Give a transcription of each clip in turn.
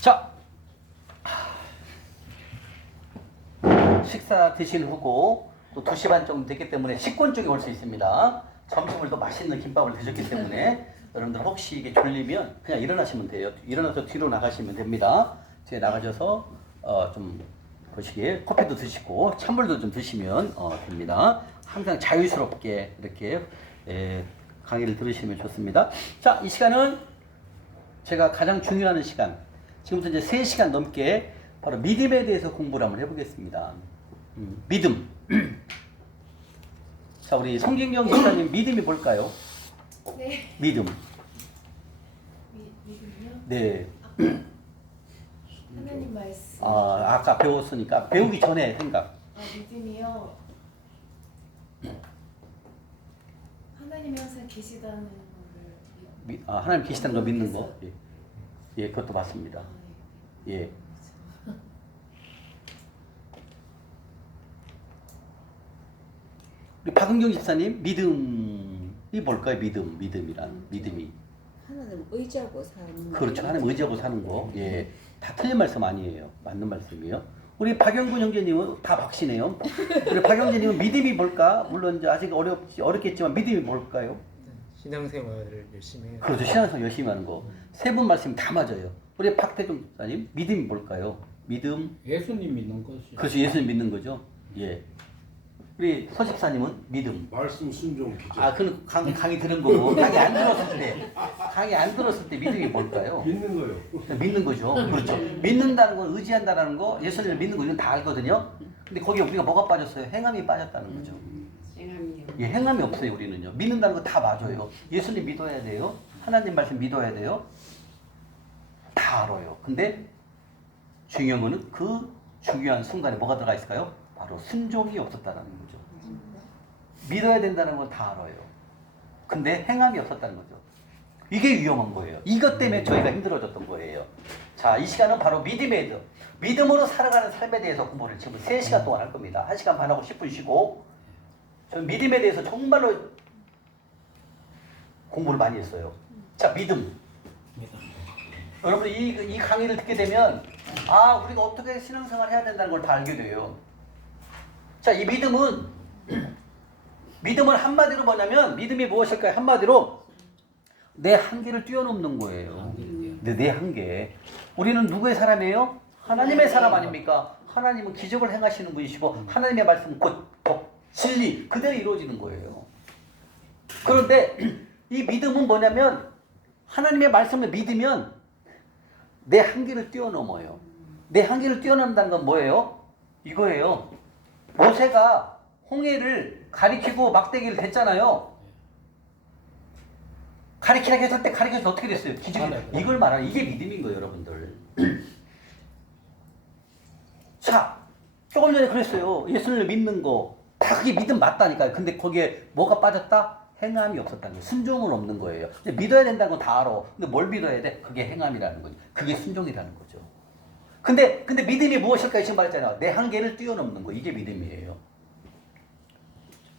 자, 식사 드신 후고 또 2시 반 정도 됐기 때문에 식권 쪽에 올 수 있습니다. 점심을 또 맛있는 김밥을 드셨기 때문에 여러분들 혹시 이게 졸리면 그냥 일어나시면 돼요. 일어나서 뒤로 나가시면 됩니다. 뒤에 나가셔서 좀 보시기에 커피도 드시고 찬물도 좀 드시면 됩니다. 항상 자유스럽게 이렇게 강의를 들으시면 좋습니다. 자, 이 시간은 제가 가장 중요한 시간, 지금부터 이제 3시간 넘게 바로 믿음에 대해서 공부를 한번 해보겠습니다. 믿음. 자, 우리 송진경 집사님 믿음이 뭘까요? 네. 믿음. 믿음이요? 네. 하나님 말씀. 아까 배웠으니까 배우기 전에 생각. 믿음이요. 하나님이 항상 계시다는 거를 하나님 계시다는 거 믿는 거. 예. 예, 그것도 맞습니다. 네. 예. 우리 박은경 집사님 믿음이 뭘까요? 믿음이란 믿음이. 하나님 의지하고 사는. 그렇죠. 하나님 의지하고 사는 거. 예. 다 틀린 말씀 아니에요. 맞는 말씀이에요. 우리 박영근 형제님은 다 박시네요. 우리 박영재님은 믿음이 뭘까? 물론 이제 아직 어렵겠지만 믿음이 뭘까요? 신앙생활을 열심히 해요. 그렇죠. 신앙생활 열심히 하는 거. 세 분 말씀 다 맞아요. 우리 박태종 집사님 믿음이 뭘까요? 믿음. 예수님 믿는 것이. 그렇죠. 예수님 믿는 거죠. 예. 우리 서집사님은 믿음. 말씀 순종 기적. 그는 강의 들은 거고 강의 안 들었을 때 믿음이 뭘까요? 믿는 거요. 믿는 거죠. 그렇죠. 믿는다는 건 의지한다는 거, 예수님을 믿는 거 이건 다 알거든요. 근데 거기에 우리가 뭐가 빠졌어요? 행함이 빠졌다는 거죠. 행함이요. 예, 행함이 없어요. 우리는요. 믿는다는 거 다 맞아요. 예수님 믿어야 돼요. 하나님 말씀 믿어야 돼요. 다 알아요. 근데 중요한 거는 그 중요한 순간에 뭐가 들어가 있을까요? 바로 순종이 없었다는 거죠. 믿어야 된다는 건 다 알아요. 근데 행함이 없었다는 거죠. 이게 위험한 거예요. 이것 때문에 저희가 힘들어졌던 거예요. 자, 이 시간은 바로 믿음으로 살아가는 삶에 대해서 공부를 지금 3시간 동안 할 겁니다. 1시간 반하고 10분 쉬고. 저는 믿음에 대해서 정말로 공부를 많이 했어요. 자, 믿음. 여러분 이 강의를 듣게 되면 우리가 어떻게 신앙생활을 해야 된다는 걸 다 알게 돼요. 자, 이 믿음은 한마디로 뭐냐면 믿음이 무엇일까요? 한마디로 내 한계를 뛰어넘는 거예요. 내 한계. 우리는 누구의 사람이에요? 하나님의 사람 아닙니까? 하나님은 기적을 행하시는 분이시고 하나님의 말씀은 곧 법, 진리 그대로 이루어지는 거예요. 그런데 이 믿음은 뭐냐면 하나님의 말씀을 믿으면 내 한계를 뛰어넘어요. 내 한계를 뛰어넘는다는 건 뭐예요? 이거예요. 모세가 홍해를 가리키고 막대기를 댔잖아요. 가리키라고 했을 때 가리켜서 어떻게 됐어요? 기적이. 이걸 말하는 이게 믿음인 거예요, 여러분들. 자, 조금 전에 그랬어요. 예수님을 믿는 거. 다 그게 믿음 맞다니까요. 근데 거기에 뭐가 빠졌다? 행함이 없었다는 거예요. 순종은 없는 거예요. 근데 믿어야 된다는 건 다 알아. 근데 뭘 믿어야 돼? 그게 행함이라는 거죠. 그게 순종이라는 거죠. 근데 믿음이 무엇일까요? 지금 말했잖아요. 내 한계를 뛰어넘는 거. 이게 믿음이에요.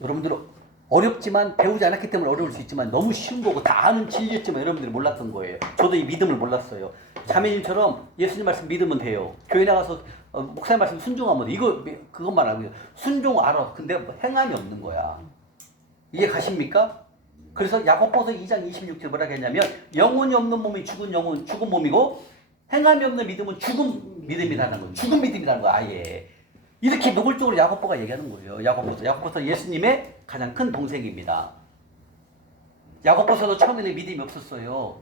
여러분들 어렵지만 배우지 않았기 때문에 어려울 수 있지만 너무 쉬운 거고 다 아는 진리였지만 여러분들이 몰랐던 거예요. 저도 이 믿음을 몰랐어요. 자매님처럼 예수님 말씀 믿으면 돼요. 교회 나가서 목사님 말씀 순종하면 돼. 그것만 알고 순종 알아. 근데 행함이 없는 거야. 이해 가십니까? 그래서 야고보서 2장 26절 뭐라고 했냐면 영혼이 없는 몸이 죽은 몸이고 행함이 없는 믿음은 죽은 믿음이라는 거예요. 죽은 믿음이라는 거야, 아예. 이렇게 노골적으로 야고보가 얘기하는 거예요. 야고보서 예수님의 가장 큰 동생입니다. 야고보서도 처음에는 믿음이 없었어요.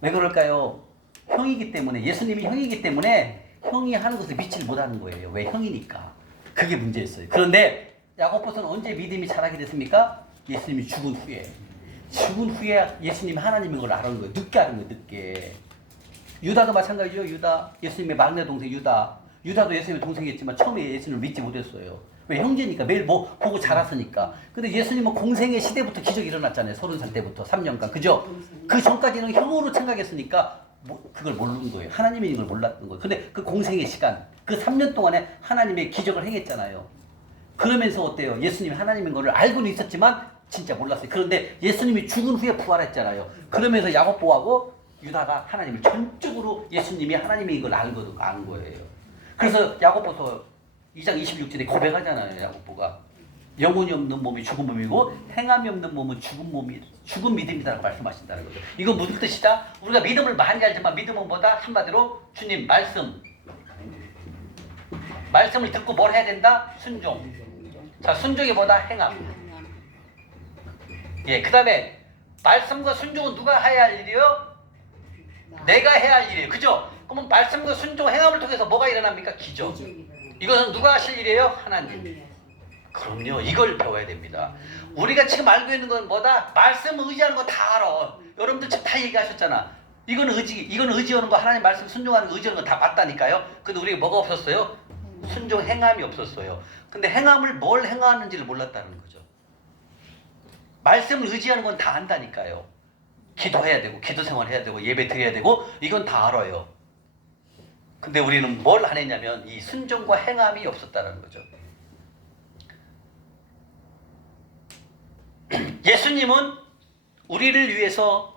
왜 그럴까요? 형이기 때문에, 예수님이 형이기 때문에 형이 하는 것을 믿지 못하는 거예요. 왜? 형이니까. 그게 문제였어요. 그런데 야고보서는 언제 믿음이 자라게 됐습니까? 예수님이 죽은 후에 예수님이 하나님인 걸 알은 거예요. 늦게 알은 거예요. 늦게. 유다도 마찬가지죠. 유다, 예수님의 막내 동생 유다도 예수님의 동생이었지만 처음에 예수님을 믿지 못했어요. 왜? 형제니까 매일 보고 자랐으니까. 근데 예수님은 공생의 시대부터 기적이 일어났잖아요. 30살 때부터 3년간. 그죠? 그 전까지는 형으로 생각했으니까 그걸 모르는 거예요. 하나님인 걸 몰랐던 거예요. 근데 그 공생의 시간, 그 3년 동안에 하나님의 기적을 행했잖아요. 그러면서 어때요? 예수님이 하나님인 걸 알고는 있었지만 진짜 몰랐어요. 그런데 예수님이 죽은 후에 부활했잖아요. 그러면서 야고보하고 유다가 하나님을 전적으로 예수님이 하나님인 걸 안 거예요. 그래서 야고보서 2장 26절에 고백하잖아요. 야고보가 영혼이 없는 몸이 죽은 몸이고 행함이 없는 몸은 죽은 믿음이다라고 말씀하신다는 거죠. 이거 무슨 뜻이다? 우리가 믿음을 많이 알지만 믿음은 뭐다? 한마디로 주님 말씀을 듣고 뭘 해야 된다? 순종. 자, 순종이 뭐다? 행함. 예, 그 다음에 말씀과 순종은 누가 해야 할 일이요? 내가 해야 할 일이에요. 그죠? 그러면 말씀과 순종, 행함을 통해서 뭐가 일어납니까? 기적. 이것은 누가 하실 일이에요? 하나님. 그럼요. 이걸 배워야 됩니다. 우리가 지금 알고 있는 건 뭐다? 말씀 의지하는 거 다 알아. 여러분들 지금 다 얘기하셨잖아. 이건 의지하는 거, 하나님 말씀 순종하는 거, 의지하는 거 다 맞다니까요. 근데 우리가 뭐가 없었어요? 순종 행함이 없었어요. 근데 행함을 뭘 행하는지를 몰랐다는 거죠. 말씀을 의지하는 건 다 안다니까요. 기도해야 되고, 기도 생활해야 되고, 예배 드려야 되고, 이건 다 알아요. 근데 우리는 뭘 안 했냐면 이 순종과 행함이 없었다는 거죠. 예수님은 우리를 위해서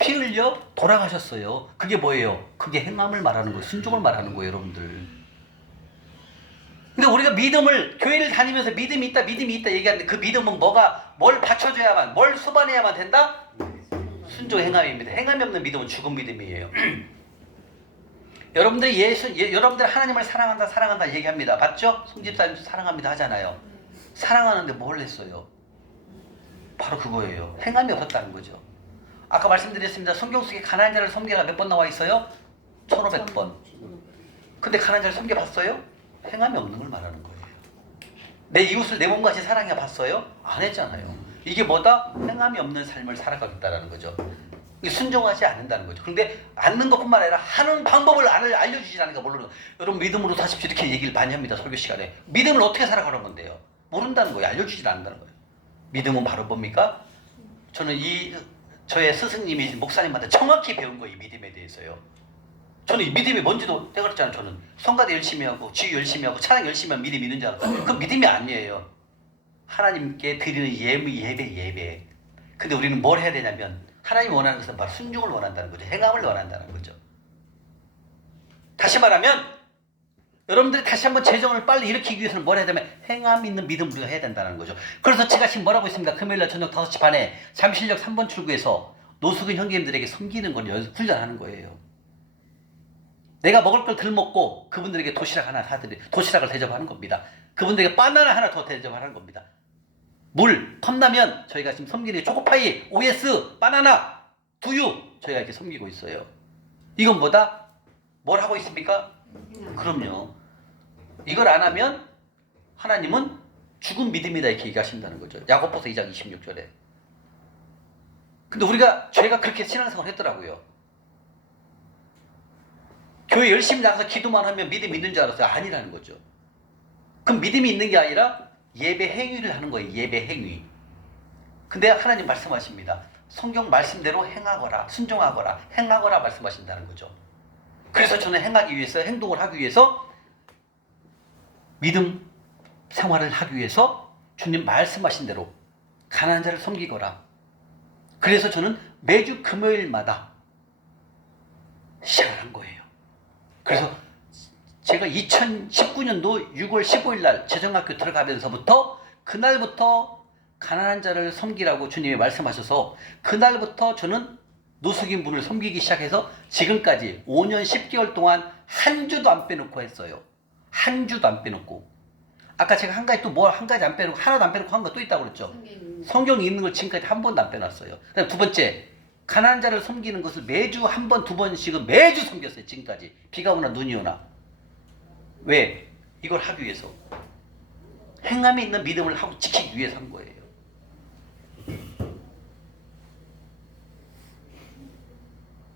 피 흘려 돌아가셨어요. 그게 뭐예요? 그게 행함을 말하는 거예요. 순종을 말하는 거예요, 여러분들. 근데 우리가 교회를 다니면서 믿음이 있다 얘기하는데 그 믿음은 뭘 받쳐줘야만, 뭘 수반해야만 된다? 순종 행함입니다. 행함이 없는 믿음은 죽은 믿음이에요. 여러분들 하나님을 사랑한다 얘기합니다. 맞죠? 송집사님 사랑합니다 하잖아요. 사랑하는데 뭘 했어요? 바로 그거예요. 행함이 없었다는 거죠. 아까 말씀드렸습니다. 성경 속에 가난한 자를 섬기가 몇 번 나와 있어요? 1500번. 근데 가난한 자를 섬겨봤어요? 행함이 없는 걸 말하는 거예요. 내 이웃을 내 몸같이 사랑해 봤어요? 안 했잖아요. 이게 뭐다? 행함이 없는 삶을 살아가겠다는 거죠. 순종하지 않는다는 거죠. 그런데 않는 것뿐만 아니라 하는 방법을 알려주지 않으니까 모르는 거예요. 여러분 믿음으로 사십시오 이렇게 얘기를 많이 합니다. 설교 시간에. 믿음을 어떻게 살아가는 건데요? 모른다는 거예요. 알려주지 않는다는 거예요. 믿음은 바로 뭡니까? 저는 저의 스승님이 목사님한테 정확히 배운 거예요. 이 믿음에 대해서요. 저는 이 믿음이 뭔지도 내가 그랬잖아요. 저는 성가대 열심히 하고 지휘 열심히 하고 찬양 열심히 하면 믿음이 있는 줄 알았다. 그 믿음이 아니에요. 하나님께 드리는 예배. 근데 우리는 뭘 해야 되냐면 하나님이 원하는 것은 바로 순종을 원한다는 거죠. 행함을 원한다는 거죠. 다시 말하면 여러분들이 다시 한번 재정을 빨리 일으키기 위해서는 뭘 해야 되면 행함 있는 믿음을 우리가 해야 된다는 거죠. 그래서 제가 지금 뭐라고 있습니다. 금요일날 저녁 5시 반에 잠실역 3번 출구에서 노숙인 형제님들에게 섬기는 걸 훈련하는 거예요. 내가 먹을 걸 덜 먹고 그분들에게 도시락을 대접하는 겁니다. 그분들에게 바나나 하나 더 대접하는 겁니다. 물, 컵라면 저희가 지금 섬기는 초코파이, OS, 바나나, 두유 저희가 이렇게 섬기고 있어요. 이건 뭐다? 뭘 하고 있습니까? 그럼요. 이걸 안 하면 하나님은 죽은 믿음이다 이렇게 얘기하신다는 거죠. 야고보서 2장 26절에. 근데 저희가 그렇게 신앙생활 했더라고요. 교회 열심히 나가서 기도만 하면 믿음이 있는 줄 알았어요. 아니라는 거죠. 그럼 믿음이 있는 게 아니라 예배 행위를 하는 거예요. 예배 행위. 근데 하나님 말씀하십니다. 성경 말씀대로 행하거라, 순종하거라, 행하거라 말씀하신다는 거죠. 그래서 저는 행동을 하기 위해서 믿음 생활을 하기 위해서 주님 말씀하신 대로 가난한 자를 섬기거라. 그래서 저는 매주 금요일마다 시작을 한 거예요. 그래서 제가 2019년도 6월 15일 날 재정학교 들어가면서부터 그날부터 가난한 자를 섬기라고 주님이 말씀하셔서 그날부터 저는 노숙인 분을 섬기기 시작해서 지금까지 5년 10개월 동안 한 주도 안 빼놓고 했어요. 한 주도 안 빼놓고. 아까 제가 한 가지 안 빼놓고 하나도 안 빼놓고 한 거 또 있다고 그랬죠. 성경이 있는 걸 지금까지 한 번도 안 빼놨어요. 그다음 두 번째, 가난한 자를 섬기는 것을 매주 한 번, 두 번씩은 매주 섬겼어요. 지금까지. 비가 오나 눈이 오나. 왜? 이걸 하기 위해서. 행함이 있는 믿음을 하고 지키기 위해서 한 거예요.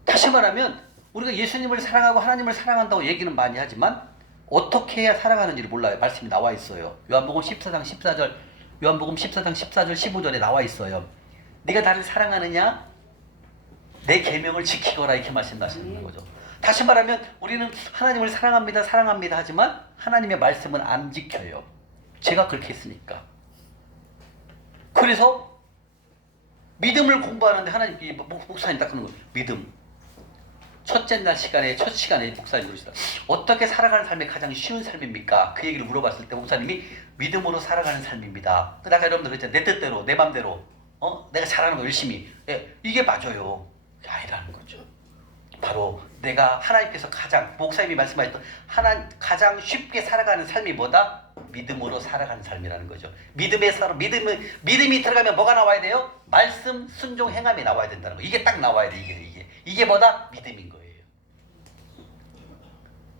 다시 말하면 우리가 예수님을 사랑하고 하나님을 사랑한다고 얘기는 많이 하지만 어떻게 해야 살아가는지를 몰라요. 말씀이 나와 있어요. 요한복음 14장 14절 15절에 나와 있어요. 네가 나를 사랑하느냐? 내 계명을 지키거라 이렇게 말씀하시는 거죠. 다시 말하면 우리는 하나님을 사랑합니다 하지만 하나님의 말씀은 안 지켜요. 제가 그렇게 했으니까. 그래서 믿음을 공부하는데 하나님 목사님 딱 그러는 거예요. 믿음. 첫째 날 시간에 첫 시간에 목사님 그러시다. 어떻게 살아가는 삶이 가장 쉬운 삶입니까? 그 얘기를 물어봤을 때 목사님이 믿음으로 살아가는 삶입니다. 아까 여러분들 그랬잖아요. 내 뜻대로 내 맘대로 내가 잘하는 거 열심히. 예, 이게 맞아요. 그게 아니라는 거죠. 바로 내가 하나님께서 가장 목사님이 말씀하셨던 가장 쉽게 살아가는 삶이 뭐다? 믿음으로 살아가는 삶이라는 거죠. 믿음이 들어가면 뭐가 나와야 돼요? 말씀, 순종, 행함이 나와야 된다는 거. 이게 딱 나와야 돼. 이게 뭐다? 믿음인 거예요.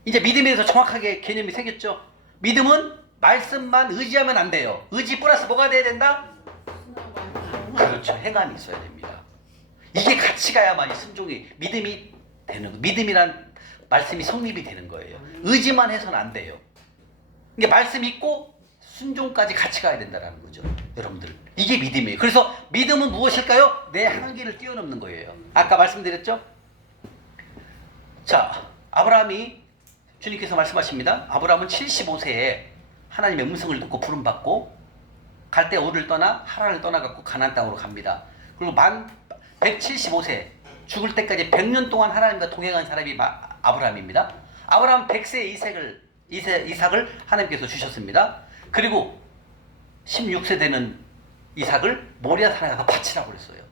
이제 믿음에 대해서 정확하게 개념이 생겼죠. 믿음은 말씀만 의지하면 안 돼요. 의지 플러스 뭐가 돼야 된다? 그렇죠. 행함이 있어야 됩니다. 이게 같이 가야만 이 순종이 믿음이 되는 거. 믿음이란 말씀이 성립이 되는 거예요. 의지만 해서는 안 돼요. 이게 말씀 있고 순종까지 같이 가야 된다는 거죠. 여러분들 이게 믿음이에요. 그래서 믿음은 무엇일까요? 내 한계를 뛰어넘는 거예요. 아까 말씀드렸죠? 자, 아브라함이 주님께서 말씀하십니다. 아브라함은 75세에 하나님의 음성을 듣고 부름받고 갈대 우르를 떠나 하란을 떠나갖고 가나안 땅으로 갑니다. 그리고 만 175세 죽을 때까지 100년 동안 하나님과 동행한 사람이 아브라함입니다. 아브라함 100세의 이삭을 하나님께서 주셨습니다. 그리고 16세 되는 이삭을 모리아 산에 가서 바치라고 그랬어요.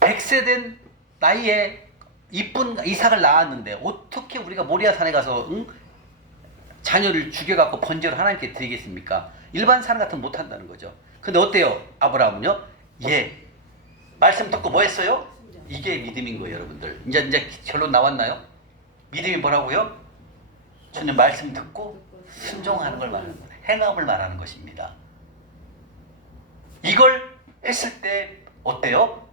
100세 된 나이에 이쁜 이삭을 낳았는데 어떻게 우리가 모리아 산에 가서 자녀를 죽여갖고 번제로 하나님께 드리겠습니까? 일반 사람 같으면 못한다는 거죠. 근데 어때요? 아브라함은요? 예. 말씀 듣고 뭐 했어요? 이게 믿음인 거예요, 여러분들. 이제 결론 나왔나요? 믿음이 뭐라고요? 저는 말씀 듣고 순종하는 걸 말하는 거예요. 행함을 말하는 것입니다. 이걸 했을 때 어때요?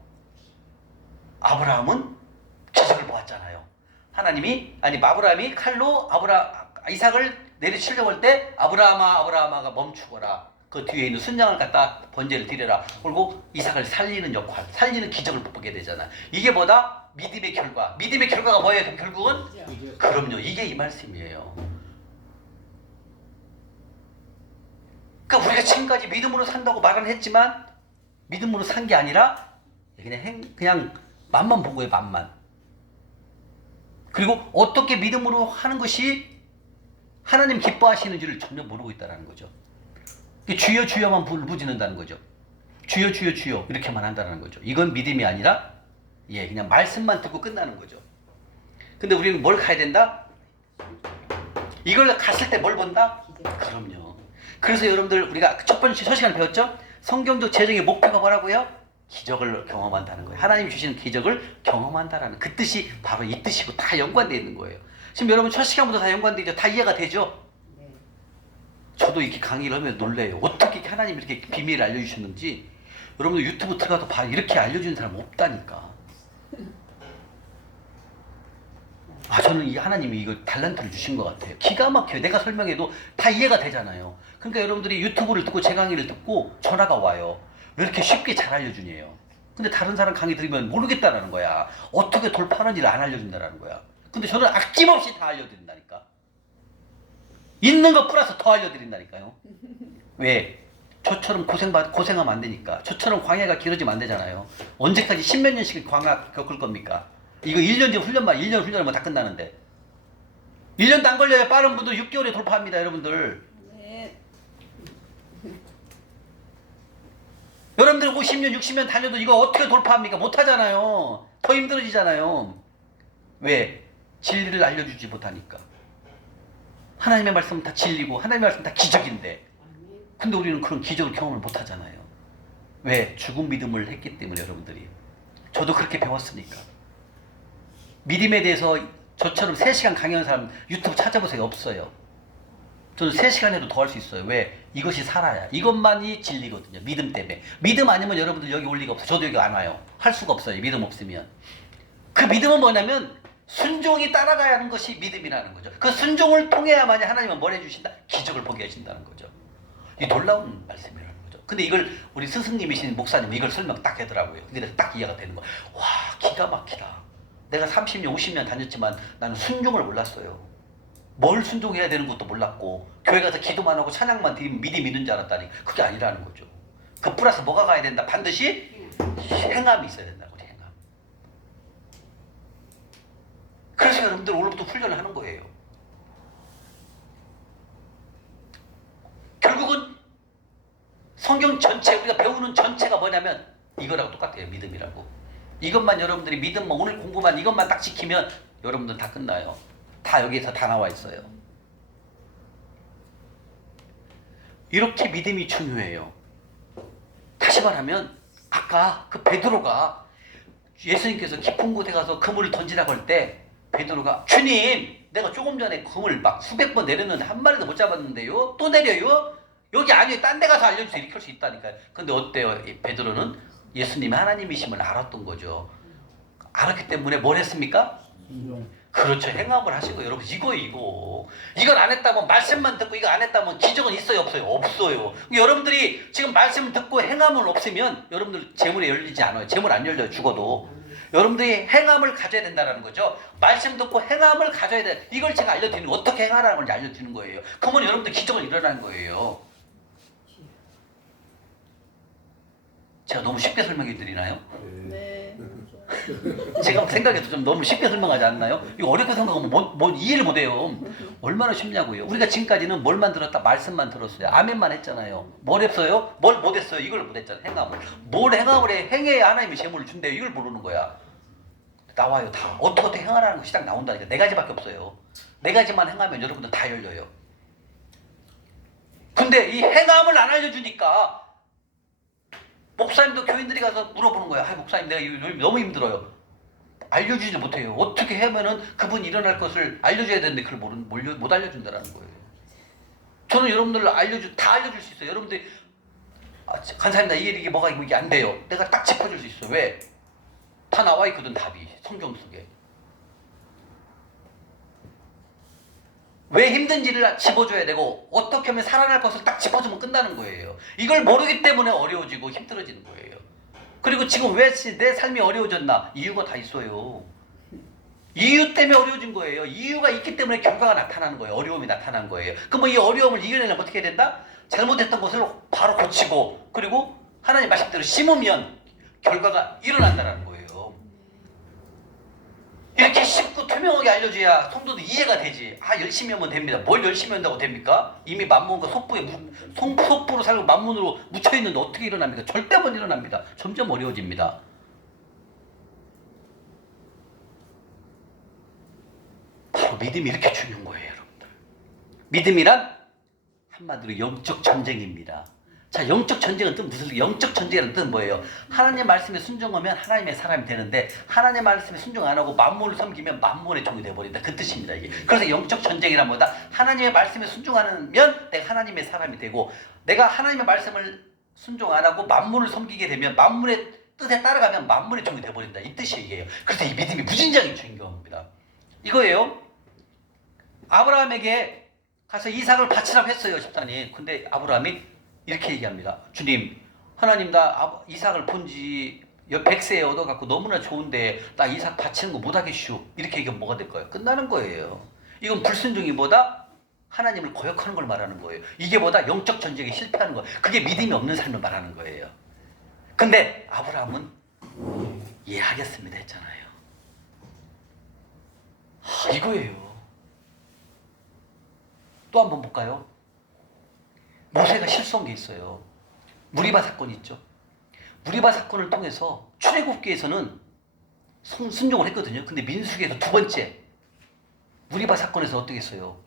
아브라함은 기적을 보았잖아요. 아브라함이 칼로 이삭을 내리치려고 할 때 아브라함아가 멈추거라. 그 뒤에 있는 순양을 갖다 번제를 드려라. 그리고 이삭을 살리는 역할, 살리는 기적을 보게 되잖아. 이게 뭐다? 믿음의 결과. 믿음의 결과가 뭐예요? 그럼 결국은? 그럼요. 이게 이 말씀이에요. 그러니까 우리가 지금까지 믿음으로 산다고 말은 했지만 믿음으로 산 게 아니라 그냥 맘만 본 거예요. 맘만. 그리고 어떻게 믿음으로 하는 것이 하나님 기뻐하시는지를 전혀 모르고 있다는 거죠. 주여 주여만 불부짖는다는 거죠. 주여 주여 주여 이렇게만 한다는 거죠. 이건 믿음이 아니라 그냥 말씀만 듣고 끝나는 거죠. 근데 우리는 뭘 가야 된다? 이걸 갔을 때 뭘 본다? 그럼요. 그래서 여러분들 우리가 첫 번째 첫 시간 배웠죠? 성경적 재정의 목표가 뭐라고요? 기적을 경험한다는 거예요. 하나님이 주시는 기적을 경험한다라는 그 뜻이 바로 이 뜻이고 다 연관되어 있는 거예요. 지금 여러분 첫 시간부터 다 연관되죠? 다 이해가 되죠? 저도 이렇게 강의를 하면서 놀래요. 어떻게 하나님이 이렇게 비밀을 알려주셨는지. 여러분들 유튜브 들어가도 봐. 이렇게 알려주는 사람 없다니까. 저는 이 하나님이 이거 달란트를 주신 것 같아요. 기가 막혀요. 내가 설명해도 다 이해가 되잖아요. 그러니까 여러분들이 유튜브를 듣고 제 강의를 듣고 전화가 와요. 왜 이렇게 쉽게 잘 알려주냐요. 근데 다른 사람 강의 들으면 모르겠다라는 거야. 어떻게 돌파하는지를 안 알려준다라는 거야. 근데 저는 아낌없이 다 알려드린다니까. 있는 것 플러스 더 알려드린다니까요. 왜? 저처럼 고생하면 안 되니까. 저처럼 광야가 길어지면 안 되잖아요. 언제까지 10몇 년씩 광야 겪을 겁니까? 이거 1년 뒤에 1년 훈련하면 다 끝나는데. 1년도 안 걸려요. 빠른 분도 6개월에 돌파합니다, 여러분들. 네. 여러분들 50년, 60년 달려도 이거 어떻게 돌파합니까? 못 하잖아요. 더 힘들어지잖아요. 왜? 진리를 알려주지 못하니까. 하나님의 말씀은 다 진리고 하나님의 말씀은 다 기적인데 근데 우리는 그런 기적을 경험을 못 하잖아요. 왜? 죽은 믿음을 했기 때문에 여러분들이. 저도 그렇게 배웠으니까. 믿음에 대해서 저처럼 3시간 강의하는 사람 유튜브 찾아보세요. 없어요. 저는 3시간 해도 더 할 수 있어요. 왜? 이것이 살아야. 이것만이 진리거든요. 믿음 때문에. 믿음 아니면 여러분들 여기 올 리가 없어요. 저도 여기 안 와요. 할 수가 없어요. 믿음 없으면. 그 믿음은 뭐냐면 순종이 따라가야 하는 것이 믿음이라는 거죠. 그 순종을 통해야만이 하나님은 뭘 해주신다? 기적을 보게 하신다는 거죠. 이 놀라운 말씀이라는 거죠. 근데 이걸 우리 스승님이신 목사님은 이걸 설명 딱 하더라고요. 그게 딱 이해가 되는 거예요. 와, 기가 막히다. 내가 30년, 50년 다녔지만 나는 순종을 몰랐어요. 뭘 순종해야 되는 것도 몰랐고 교회 가서 기도만 하고 찬양만 드리면 믿음이 있는 줄 알았다니 그게 아니라는 거죠. 그 플러스 뭐가 가야 된다? 반드시 행함이 있어야 된다고. 행함. 그래서 여러분들 오늘부터 훈련을 하는 거예요. 결국은 성경 전체 우리가 배우는 전체가 뭐냐면 이거라고 똑같아요. 믿음이라고. 이것만 여러분들이 믿음만 오늘 공부만 이것만 딱 지키면 여러분들 다 끝나요. 다 여기에서 다 나와 있어요. 이렇게 믿음이 중요해요. 다시 말하면 아까 그 베드로가 예수님께서 깊은 곳에 가서 그물을 던지라고 할 때 베드로가 주님 내가 조금 전에 그물 막 수백 번 내렸는데 한 마리도 못 잡았는데요. 또 내려요? 여기 아니에요. 딴 데 가서 알려주세요. 이렇게 할 수 있다니까요. 근데 어때요? 이 베드로는 예수님이 하나님이심을 알았던 거죠. 알았기 때문에 뭘 했습니까? 순종. 그렇죠. 행함을 하시고 여러분 이건 안 했다면 말씀만 듣고 이거 안 했다면 기적은 있어요 없어요? 없어요. 여러분들이 지금 말씀 듣고 행함은 없으면 여러분들 재물에 열리지 않아요. 재물 안 열려요. 죽어도. 여러분들이 행함을 가져야 된다는 거죠. 말씀 듣고 행함을 가져야 돼. 이걸 제가 알려드리는 거예요. 어떻게 행하라는 건지 알려드리는 거예요. 그러면 여러분들 기적은 일어나는 거예요. 제가 너무 쉽게 설명해 드리나요? 네. 제가 생각해도 좀 너무 쉽게 설명하지 않나요? 이거 어렵게 생각하면 뭐 이해를 못해요. 얼마나 쉽냐고요. 우리가 지금까지는 뭘만 들었다? 말씀만 들었어요. 아멘만 했잖아요. 뭘 했어요? 뭘 못했어요? 이걸 못했잖아요. 행함을. 뭘 행함을 해? 행해야 하나님이 재물을 준대요. 이걸 모르는 거야. 나와요. 다. 어떻게 행하라는 것이 딱 나온다니까. 네 가지밖에 없어요. 네 가지만 행하면 여러분들 다 열려요. 근데 이 행함을 안 알려주니까 목사님도 교인들이 가서 물어보는 거야. 아, 목사님 내가 요즘 너무 힘들어요. 알려주지 못해요. 어떻게 하면은 그분이 일어날 것을 알려줘야 되는데 그걸 못 알려준다는 거예요. 저는 여러분들 다 알려줄 수 있어요. 여러분들이 간사입니다. 이게 뭐가 이게 안 돼요. 내가 딱 짚어줄 수 있어. 왜? 다 나와 있거든 답이 성경 속에. 왜 힘든지를 짚어줘야 되고 어떻게 하면 살아날 것을 딱 짚어주면 끝나는 거예요. 이걸 모르기 때문에 어려워지고 힘들어지는 거예요. 그리고 지금 왜 내 삶이 어려워졌나? 이유가 다 있어요. 이유 때문에 어려워진 거예요. 이유가 있기 때문에 결과가 나타나는 거예요. 어려움이 나타나는 거예요. 그럼 이 어려움을 이겨내려면 어떻게 해야 된다? 잘못했던 것을 바로 고치고 그리고 하나님 말씀대로 심으면 결과가 일어난다는 거예요. 이렇게 쉽고 투명하게 알려줘야 성도도 이해가 되지. 아 열심히 하면 됩니다. 뭘 열심히 한다고 됩니까? 이미 만문과 속부로 살고 만문으로 묻혀있는데 어떻게 일어납니까? 절대 못 일어납니다. 점점 어려워집니다. 바로 믿음이 이렇게 중요한 거예요. 여러분들. 믿음이란 한마디로 영적 전쟁입니다. 자, 영적 전쟁은 또 무슨 영적 전쟁이라는 뜻은 뭐예요? 하나님 말씀에 순종하면 하나님의 사람이 되는데 하나님 말씀에 순종 안 하고 만물을 섬기면 만물의 종이 되어버린다. 그 뜻입니다. 이게. 그래서 영적 전쟁이란 뭐다? 하나님의 말씀에 순종하면 내가 하나님의 사람이 되고 내가 하나님의 말씀을 순종 안 하고 만물을 섬기게 되면 만물의 뜻에 따라가면 만물의 종이 되어버린다. 이 뜻이 이게요. 그래서 이 믿음이 무진장이 중요한 겁니다. 이거예요. 아브라함에게 가서 이삭을 바치라고 했어요. 집사님. 근데 아브라함이 이렇게 얘기합니다. 주님, 하나님 나 이삭을 본지 100세에 얻어갖고 너무나 좋은데 나 이삭 바치는 거 못하겠슈. 이렇게 얘기하면 뭐가 될까요? 끝나는 거예요. 이건 불순종이 뭐다? 하나님을 거역하는 걸 말하는 거예요. 이게 뭐다? 영적 전쟁에 실패하는 거예요. 그게 믿음이 없는 삶을 말하는 거예요. 근데 아브라함은 이해하겠습니다 했잖아요. 이거예요. 또 한번 볼까요? 모세가 실수한 게 있어요. 무리바 사건이 있죠. 무리바 사건을 통해서 출애굽기에서는 순종을 했거든요. 근데 민수기에서 두 번째 무리바 사건에서 어떻게 했어요?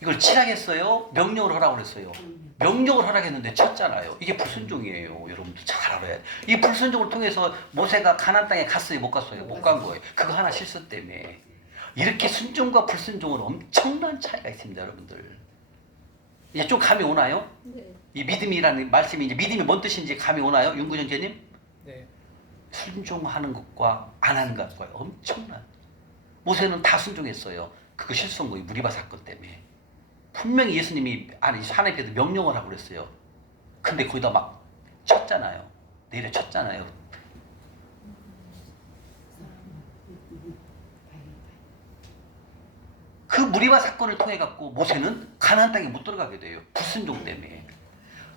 이걸 치라겠어요? 명령을 하라고 그랬어요. 명령을 하라고 했는데 쳤잖아요. 이게 불순종이에요. 여러분들 잘 알아야 돼. 이 불순종을 통해서 모세가 가나안 땅에 갔어요? 못 갔어요? 못 간 거예요. 그거 하나 실수 때문에. 이렇게 순종과 불순종은 엄청난 차이가 있습니다. 여러분들. 이제 좀 감이 오나요? 네. 이 믿음이라는 말씀이 이제 믿음이 뭔 뜻인지 감이 오나요? 윤구정재님? 네. 순종하는 것과 안 하는 것과 엄청난. 모세는 다 순종했어요. 그거 실수한 거예요. 무리바 사건 때문에. 분명히 예수님이 하나님께서 명령을 하고 그랬어요. 근데 거기다 막 쳤잖아요. 내려 쳤잖아요. 그 무리바 사건을 통해 갖고 모세는 가나안 땅에 못 들어가게 돼요. 불순종 때문에.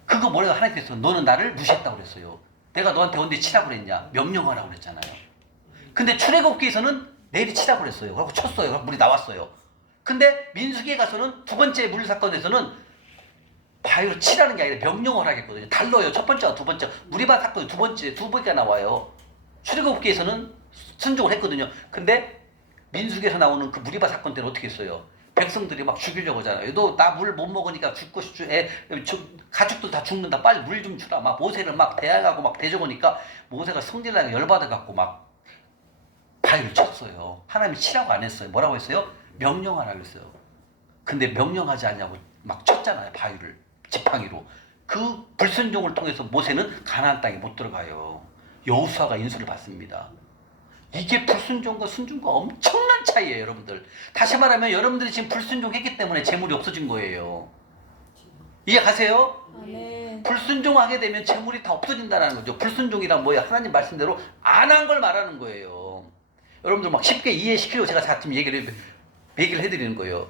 그거 뭐래요? 하나님께서 너는 나를 무시했다고 그랬어요. 내가 너한테 언제 치라고 그랬냐? 명령하라고 그랬잖아요. 근데 출애굽기에서는 내리 치라고 그랬어요. 그리고 쳤어요. 그래서 물이 나왔어요. 근데 민수기에 가서는 두 번째 물 사건에서는 바위로 치라는 게 아니라 명령을 하겠거든요. 달라요. 첫 번째와 두 번째. 무리바 사건이 두 번째, 두 번째가 나와요. 출애굽기에서는 순종을 했거든요. 근데 민수기에서 나오는 그 무리바 사건 때는 어떻게 했어요? 백성들이 막 죽이려고 하잖아요. 너 나 물 못 먹으니까 죽고 싶지. 가축들 다 죽는다. 빨리 물 좀 주라. 막 모세를 막 대항하고 막 대적하니까 모세가 성질나게 열받아갖고 막 바위를 쳤어요. 하나님이 치라고 안 했어요. 뭐라고 했어요? 명령하라고 했어요. 근데 명령하지 않냐고 막 쳤잖아요. 바위를 지팡이로. 그 불순종을 통해서 모세는 가나안 땅에 못 들어가요. 여호수아가 인수를 받습니다. 이게 불순종과 순종과 엄청난 차이예요, 여러분들. 다시 말하면 여러분들이 지금 불순종했기 때문에 재물이 없어진 거예요. 이해가세요? 아멘. 불순종하게 되면 재물이 다 없어진다는 거죠. 불순종이란 뭐예요? 하나님 말씀대로 안 한 걸 말하는 거예요. 여러분들 막 쉽게 이해시키려고 제가 지금 얘기를 해드리는 거예요.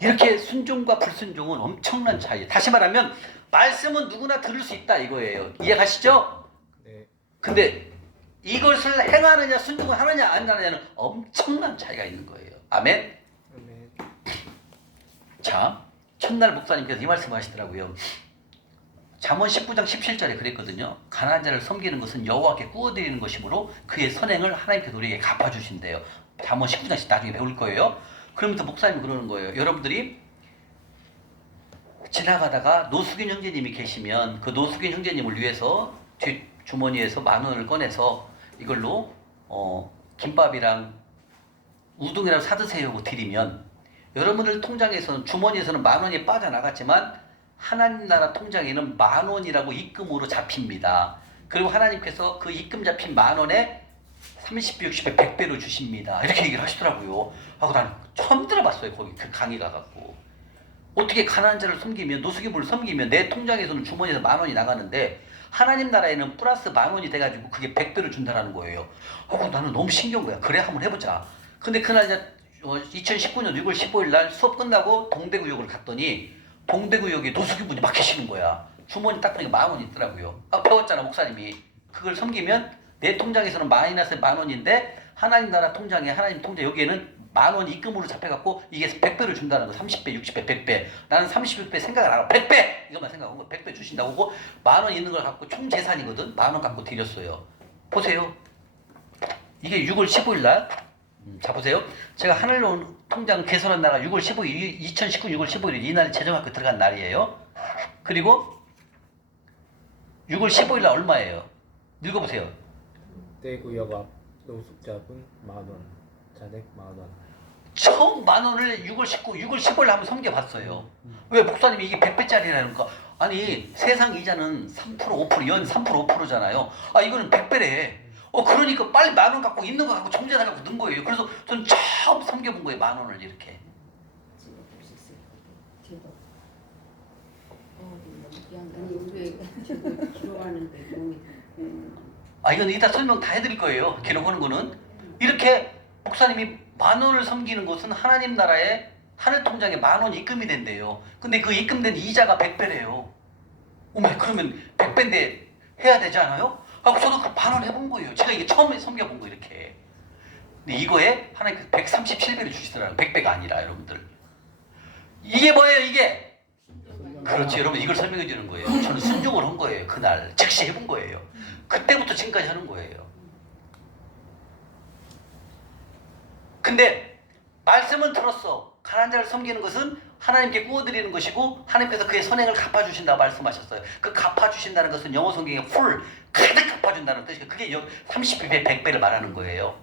이렇게 순종과 불순종은 엄청난 차이. 다시 말하면 말씀은 누구나 들을 수 있다 이거예요. 이해가시죠? 네. 근데 이것을 행하느냐 순종을 하느냐 안 하느냐는 엄청난 차이가 있는 거예요. 아멘? 아멘. 자, 첫날 목사님께서 이 말씀을 하시더라고요. 잠언 19장 17절에 그랬거든요. 가난한 자를 섬기는 것은 여호와께 구워드리는 것이므로 그의 선행을 하나님께서 우리에게 갚아주신대요. 잠언 19장씩 나중에 배울 거예요. 그러면서 목사님이 그러는 거예요. 여러분들이 지나가다가 노숙인 형제님이 계시면 그 노숙인 형제님을 위해서 뒷 주머니에서 10,000원을 꺼내서 이걸로 김밥이랑 우동이랑 사드세요 하고 드리면 여러분들 통장에서는 주머니에서는 10,000원이 빠져나갔지만 하나님 나라 통장에는 10,000원이라고 입금으로 잡힙니다. 그리고 하나님께서 그 입금 잡힌 10,000원에 30배, 60배, 100배로 주십니다. 이렇게 얘기를 하시더라고요. 하고 난 처음 들어봤어요. 거기 그 강의 가갖고. 어떻게 가난한 자를 섬기면 노숙인을 섬기면 내 통장에서는 주머니에서 10,000원이 나가는데 하나님 나라에는 플러스 10,000원이 돼가지고 그게 100배를 준다라는 거예요. 나는 너무 신기한 거야. 그래 한번 해보자. 근데 그날 이제 2019년 6월 15일 날 수업 끝나고 동대구역을 갔더니 동대구역에 노숙인분이 막 계시는 거야. 주머니 딱 보니까 10,000원이 있더라고요. 배웠잖아 목사님이. 그걸 섬기면 내 통장에서는 마이너스 10,000원인데 하나님 나라 통장에 하나님 통장 여기에는 10,000원 입금으로 잡혀갖고 이게 100배를 준다는 거. 30배, 60배, 100배. 나는 36배 생각을 안 하고 100배! 이것만 생각하고 100배 주신다고 하고 10,000원 있는 걸 갖고 총 재산이거든. 10,000원 갖고 드렸어요. 보세요. 이게 6월 15일 날. 자 보세요. 제가 하늘로 통장 개설한 날가 6월 15일, 2019 6월 15일 이날이 재정학교 들어간 날이에요. 그리고 6월 15일 날 얼마예요? 읽어보세요. 대구역 앞 노숙자분 10,000원, 잔액 10,000원. 처음 10,000원을 6월 15일 한번 섬겨봤어요. 왜 목사님이 이게 100배짜리라는 거? 아니 세상 이자는 3% 5% 연 3% 5%잖아요. 이거는 100배래. 그러니까 빨리 10,000원 갖고 있는 거 갖고 총재산 갖고 넣은 거예요. 그래서 저는 처음 섬겨본 거예요. 10,000원을 이렇게. 아니 우리 지금 기록하는데 몸이 이건 이따 설명 다 해드릴 거예요. 기록하는 거는. 이렇게 목사님이 10,000원을 섬기는 것은 하나님 나라에 하늘 통장에 10,000원 입금이 된대요. 근데 그 입금된 이자가 100배래요. 어머, 그러면 100배인데 해야 되지 않아요? 저도 그 10,000원 해본 거예요. 제가 이게 처음에 섬겨본 거 이렇게. 근데 이거에 하나님 137배를 주시더라고요. 100배가 아니라 여러분들. 이게 뭐예요 이게? 그렇지 여러분 이걸 설명해 주는 거예요. 저는 순종을 한 거예요. 그날 즉시 해본 거예요. 그때부터 지금까지 하는 거예요. 근데 말씀은 들었어. 가난한 자를 섬기는 것은 하나님께 구워드리는 것이고 하나님께서 그의 선행을 갚아주신다고 말씀하셨어요. 그 갚아주신다는 것은 영어 성경에 full 가득 갚아준다는 뜻이에요. 그게 30배, 100배를 말하는 거예요.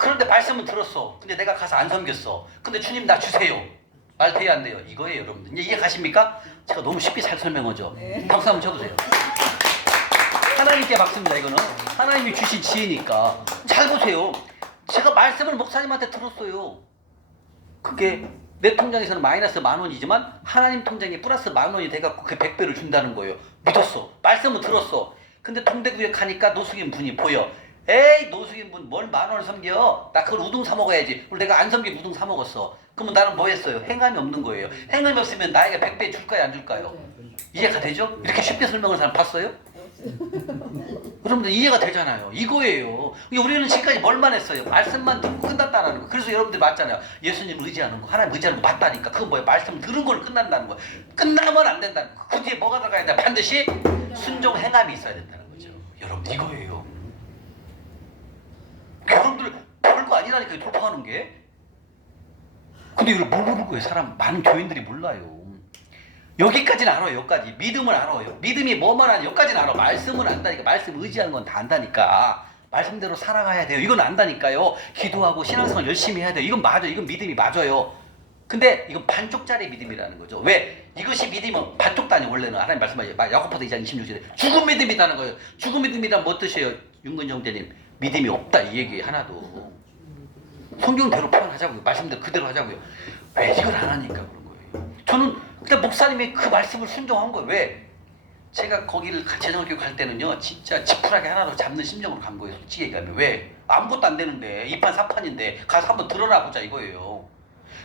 그런데 말씀은 들었어. 근데 내가 가서 안 섬겼어. 근데 주님 나 주세요. 말 돼야 안 돼요. 이거예요 여러분들. 이제 이해 가십니까? 제가 너무 쉽게 잘 설명하죠. 네. 박수 한번 쳐보세요. 하나님께 박수입니다. 이거는 하나님이 주신 지혜니까. 잘 보세요. 제가 말씀을 목사님한테 들었어요. 그게 내 통장에서는 마이너스 10,000원이지만 하나님 통장에 플러스 10,000원이 돼갖고 그 100배를 준다는 거예요. 믿었어. 말씀은 들었어. 근데 동대구역 가니까 노숙인 분이 보여. 에이 노숙인 분 뭘 10,000원을 섬겨? 나 그걸 우동 사 먹어야지. 그리고 내가 안 섬기고 우동 사 먹었어. 그러면 나는 뭐 했어요? 행함이 없는 거예요. 행함이 없으면 나에게 100배 줄까요 안 줄까요? 이해가 되죠? 이렇게 쉽게 설명하는 사람 봤어요? 여러분들 이해가 되잖아요. 이거예요. 우리는 지금까지 뭘만 했어요? 말씀만 듣고 끝났다는 거. 그래서 여러분들 맞잖아요. 예수님을 의지하는 거, 하나님 의지하는 거 맞다니까. 그건 뭐예요? 말씀 들은 걸 끝난다는 거. 끝나면 안 된다는 거. 그 뒤에 뭐가 들어가야 돼? 반드시 순종 행함이 있어야 된다는 거죠. 여러분 이거예요. 여러분들 별거 아니라니까 돌파하는 게. 근데 이걸 모르는 거예요. 많은 교인들이 몰라요. 여기까지는 알아요. 여기까지. 믿음을 알아요. 믿음이 뭐만 하냐. 여기까지는 알아. 말씀은 안다니까. 말씀 의지하는 건 다 안다니까. 말씀대로 살아가야 돼요. 이건 안다니까요. 기도하고 신앙생활 열심히 해야 돼요. 이건 맞아요. 이건 믿음이 맞아요. 근데 이건 반쪽짜리 믿음이라는 거죠. 왜? 이것이 믿음은 반쪽도 아니에요. 원래는 하나님 말씀하시죠. 야고보서 2장 26절에 죽은 믿음이라는 거예요. 죽은 믿음이란 뭐 뜻이에요? 윤근 형제님. 믿음이 없다 이 얘기 하나도. 성경대로 표현하자고요. 말씀대로 그대로 하자고요. 왜 이걸 안 하니까 그런 거예요. 저는 그때 목사님이 그 말씀을 순종한 거예요. 왜? 제가 거기를 재정학교 갈 때는요. 진짜 지푸라기 하나로 잡는 심정으로 간 거예요. 솔직히 얘기하면. 왜? 아무것도 안 되는데 2판 4판인데 가서 한번 들어나 보자 이거예요.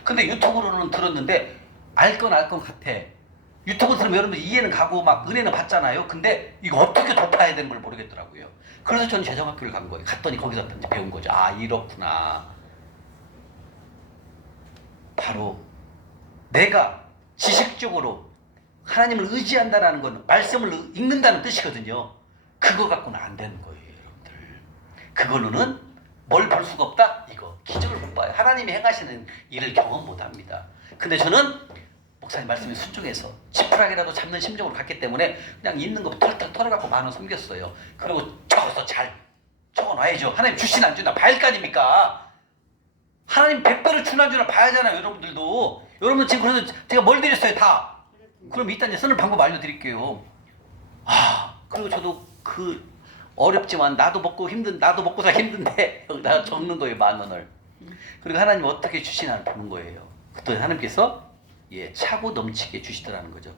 근데 유튜브로는 들었는데 알 건 같아. 유튜브 들으면 여러분들 이해는 가고 막 은혜는 받잖아요. 근데 이거 어떻게 돌파해야 되는 걸 모르겠더라고요. 그래서 저는 재정학교를 간 거예요. 갔더니 거기서 배운 거죠. 아 이렇구나. 바로 내가 지식적으로 하나님을 의지한다는 건 말씀을 읽는다는 뜻이거든요. 그거 갖고는 안 되는 거예요, 여러분들. 그걸로는 뭘 볼 수가 없다? 이거 기적을 못 봐요. 하나님이 행하시는 일을 경험 못 합니다. 근데 저는 목사님 말씀에 순종해서 지푸라기라도 잡는 심정으로 갔기 때문에 그냥 있는 거 털털 털어갖고 10,000원 섬겼어요. 그리고 적어서 잘 적어놔야죠. 하나님 주시나 안 주나 봐야 할 거 아닙니까? 하나님 100배를 주나 안 주나 봐야잖아요, 여러분들도. 여러분 지금 그래서 제가 뭘 드렸어요, 다? 그럼 이따 이제 쓰는 방법 알려드릴게요. 그리고 저도 그 어렵지만 나도 먹고 살기 힘든데 여기다가 적는 거예요, 10,000원을. 그리고 하나님 어떻게 주시나를 보는 거예요. 그때 하나님께서 차고 넘치게 주시더라는 거죠.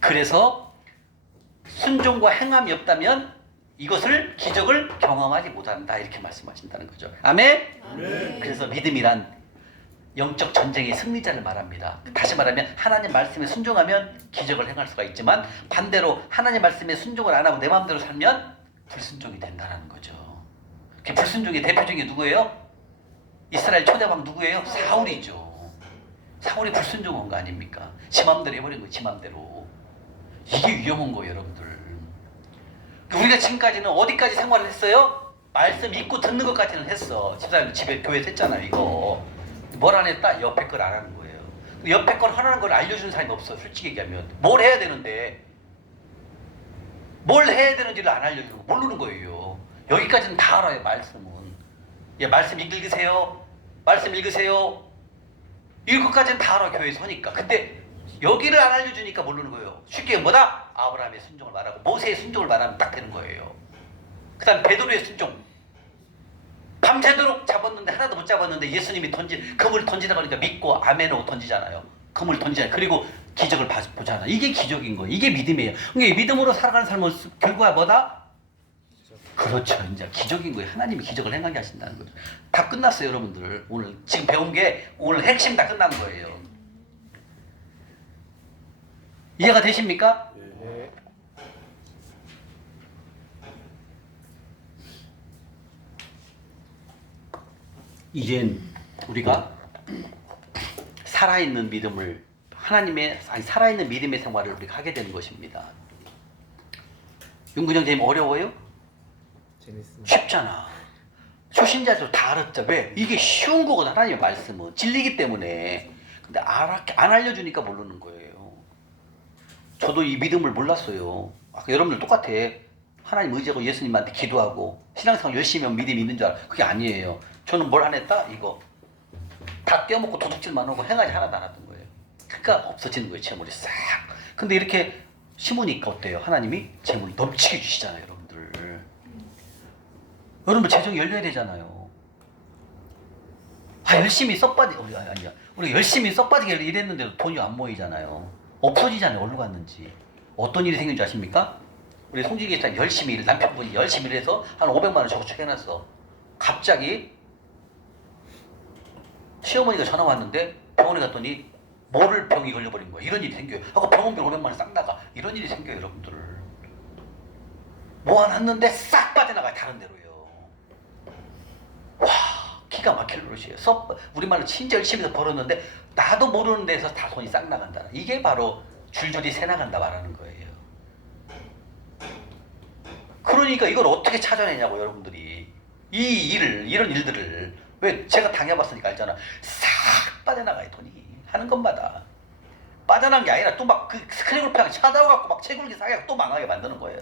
그래서 순종과 행함이 없다면 이것을 기적을 경험하지 못한다 이렇게 말씀하신다는 거죠. 아멘? 아멘. 그래서 믿음이란 영적 전쟁의 승리자를 말합니다. 다시 말하면 하나님 말씀에 순종하면 기적을 행할 수가 있지만 반대로 하나님 말씀에 순종을 안 하고 내 마음대로 살면 불순종이 된다는 거죠. 그 불순종의 대표적인 게 누구예요? 이스라엘 초대왕 누구예요? 사울이죠. 사울이 불순종한 거 아닙니까? 지 마음대로 해버린 거예요. 지 마음대로. 이게 위험한 거예요, 여러분들. 우리가 지금까지는 어디까지 생활을 했어요? 말씀 읽고 듣는 것까지는 했어. 집사님 집에 교회에서 했잖아요, 이거. 뭘 안 했다? 옆에 걸 안 하는 거예요. 옆에 걸 하라는 걸 알려주는 사람이 없어. 솔직히 얘기하면. 뭘 해야 되는데 뭘 해야 되는지를 안 알려주고 모르는 거예요. 여기까지는 다 알아요. 말씀은. 말씀 읽으세요. 말씀 읽으세요. 이런 것까지는 다 알아. 교회에서 하니까. 근데 여기를 안 알려주니까 모르는 거예요. 쉽게 뭐다? 아브라함의 순종을 말하고 모세의 순종을 말하면 딱 되는 거예요. 그 다음 베드로의 순종. 밤새도록 잡았는데 하나도 못 잡았는데 예수님이 그물 던지다 보니까 믿고 아멘하고 던지잖아요. 그물 던지잖아요. 그리고 기적을 보잖아요. 이게 기적인 거예요. 이게 믿음이에요. 그러니까 믿음으로 살아가는 삶은 결과가 뭐다? 그렇죠. 이제 기적인 거예요. 하나님이 기적을 행하게 하신다는 거죠. 다 끝났어요, 여러분들. 오늘 지금 배운 게 오늘 핵심 다 끝난 거예요. 이해가 되십니까? 네. 이젠 우리가 살아있는 믿음을 살아있는 믿음의 생활을 우리가 하게 되는 것입니다. 윤근영 선생님 어려워요? 재밌습니다. 쉽잖아. 초신자도 다 알았죠. 왜? 이게 쉬운 거거든. 하나님의 말씀은 진리기 때문에. 근데 안 알려주니까 모르는 거예요. 저도 이 믿음을 몰랐어요. 아까 여러분들 똑같아. 하나님 의지하고 예수님한테 기도하고 신앙생활 열심히 하면 믿음이 있는 줄 알아. 그게 아니에요. 저는 뭘 안 했다? 이거 다 떼어먹고 도둑질만 하고 행하지 하나도 안 했던 거예요. 그러니까 없어지는 거예요. 재물이 싹. 근데 이렇게 심으니까 어때요? 하나님이 재물을 넘치게 주시잖아요. 여러분들. 여러분 재정이 열려야 되잖아요. 열심히 우리 열심히 썩빠지게 일했는데도 돈이 안 모이잖아요. 없어지잖아요. 어디로 갔는지. 어떤 일이 생긴 줄 아십니까? 우리 송지기 씨 열심히 남편분이 열심히 일해서 한 500만 원 저축해놨어. 갑자기 시어머니가 전화 왔는데 병원에 갔더니 모를 병이 걸려버린 거야. 이런 일이 생겨요. 하고 병원비 500만 원 싹 나가. 이런 일이 생겨요, 여러분들. 모아놨는데 싹 빠져나가요. 다른 데로요. 와, 기가 막힐 노릇이에요. 우리말로 진짜 열심히 해서 벌었는데 나도 모르는 데서 다 손이 싹 나간다. 이게 바로 줄줄이 새 나간다 말하는 거예요. 그러니까 이걸 어떻게 찾아내냐고 여러분들이. 이런 일들을 왜 제가 당해봤으니까 알잖아. 싹 빠져나가요. 돈이 하는 것마다 빠져나간 게 아니라 또 막 그 스크래블팡 찾아와갖고 막 채굴기 사게 또 망하게 만드는 거예요.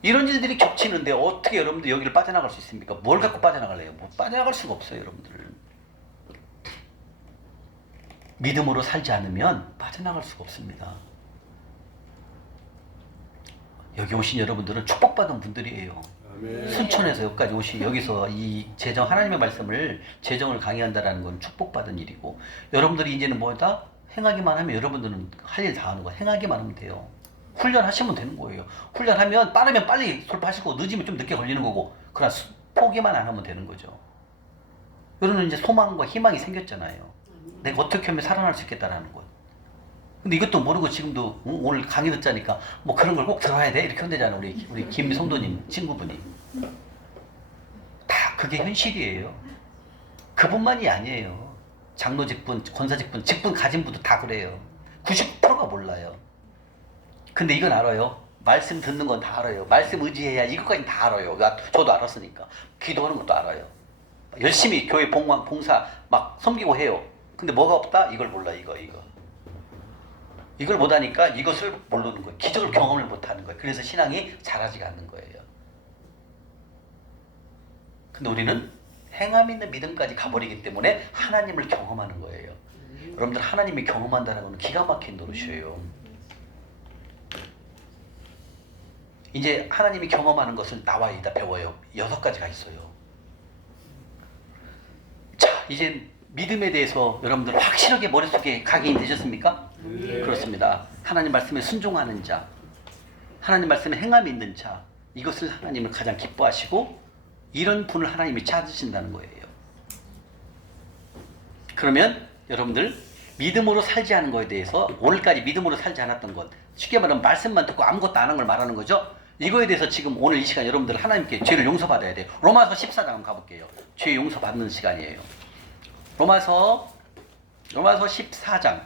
이런 일들이 겹치는데 어떻게 여러분들 여기를 빠져나갈 수 있습니까? 뭘 갖고 빠져나갈래요? 뭐 빠져나갈 수가 없어요, 여러분들. 믿음으로 살지 않으면 빠져나갈 수가 없습니다. 여기 오신 여러분들은 축복받은 분들이에요. 아멘. 순천에서 여기까지 오신 여기서 이 재정 하나님의 말씀을 재정을 강의한다라는 건 축복받은 일이고, 여러분들이 이제는 뭐다? 행하기만 하면 여러분들은 할 일 다 하는 거야. 행하기만 하면 돼요. 훈련하시면 되는 거예요. 훈련하면 빠르면 빨리 돌파하시고 늦으면 좀 늦게 걸리는 거고, 그러나 포기만 안 하면 되는 거죠. 여러분은 이제 소망과 희망이 생겼잖아요. 내가 어떻게 하면 살아날 수 있겠다라는 것. 근데 이것도 모르고 지금도 오늘 강의 듣자니까 뭐 그런 걸 꼭 들어야 돼 이렇게 한대잖아. 우리 김 성도님 친구분이. 다 그게 현실이에요. 그분만이 아니에요. 장로 직분, 권사 직분 가진 분도 다 그래요. 90%가 몰라요. 근데 이건 알아요. 말씀 듣는 건 다 알아요. 말씀 의지해야 이것까지 다 알아요. 저도 알았으니까. 기도하는 것도 알아요. 열심히 교회 봉사 막 섬기고 해요. 근데 뭐가 없다? 이걸 몰라. 이걸 못하니까 이것을 모르는 거예요. 기적을 경험을 못하는 거예요. 그래서 신앙이 자라지가 않는 거예요. 근데 우리는 행함 있는 믿음까지 가버리기 때문에 하나님을 경험하는 거예요. 여러분들 하나님이 경험한다는 건 기가 막힌 노릇이에요. 이제 하나님이 경험하는 것을 나와 있다 배워요. 6가지가 있어요. 자, 이제 믿음에 대해서 여러분들 확실하게 머릿속에 각인이 되셨습니까? 네. 그렇습니다. 하나님 말씀에 순종하는 자, 하나님 말씀에 행함이 있는 자, 이것을 하나님을 가장 기뻐하시고 이런 분을 하나님이 찾으신다는 거예요. 그러면 여러분들 믿음으로 살지 않은 것에 대해서, 오늘까지 믿음으로 살지 않았던 것, 쉽게 말하면 말씀만 듣고 아무것도 안 한 걸 말하는 거죠. 이거에 대해서 지금 오늘 이 시간 여러분들 하나님께 죄를 용서받아야 돼요. 로마서 14장 한번 가볼게요. 죄 용서받는 시간이에요. 로마서 14장.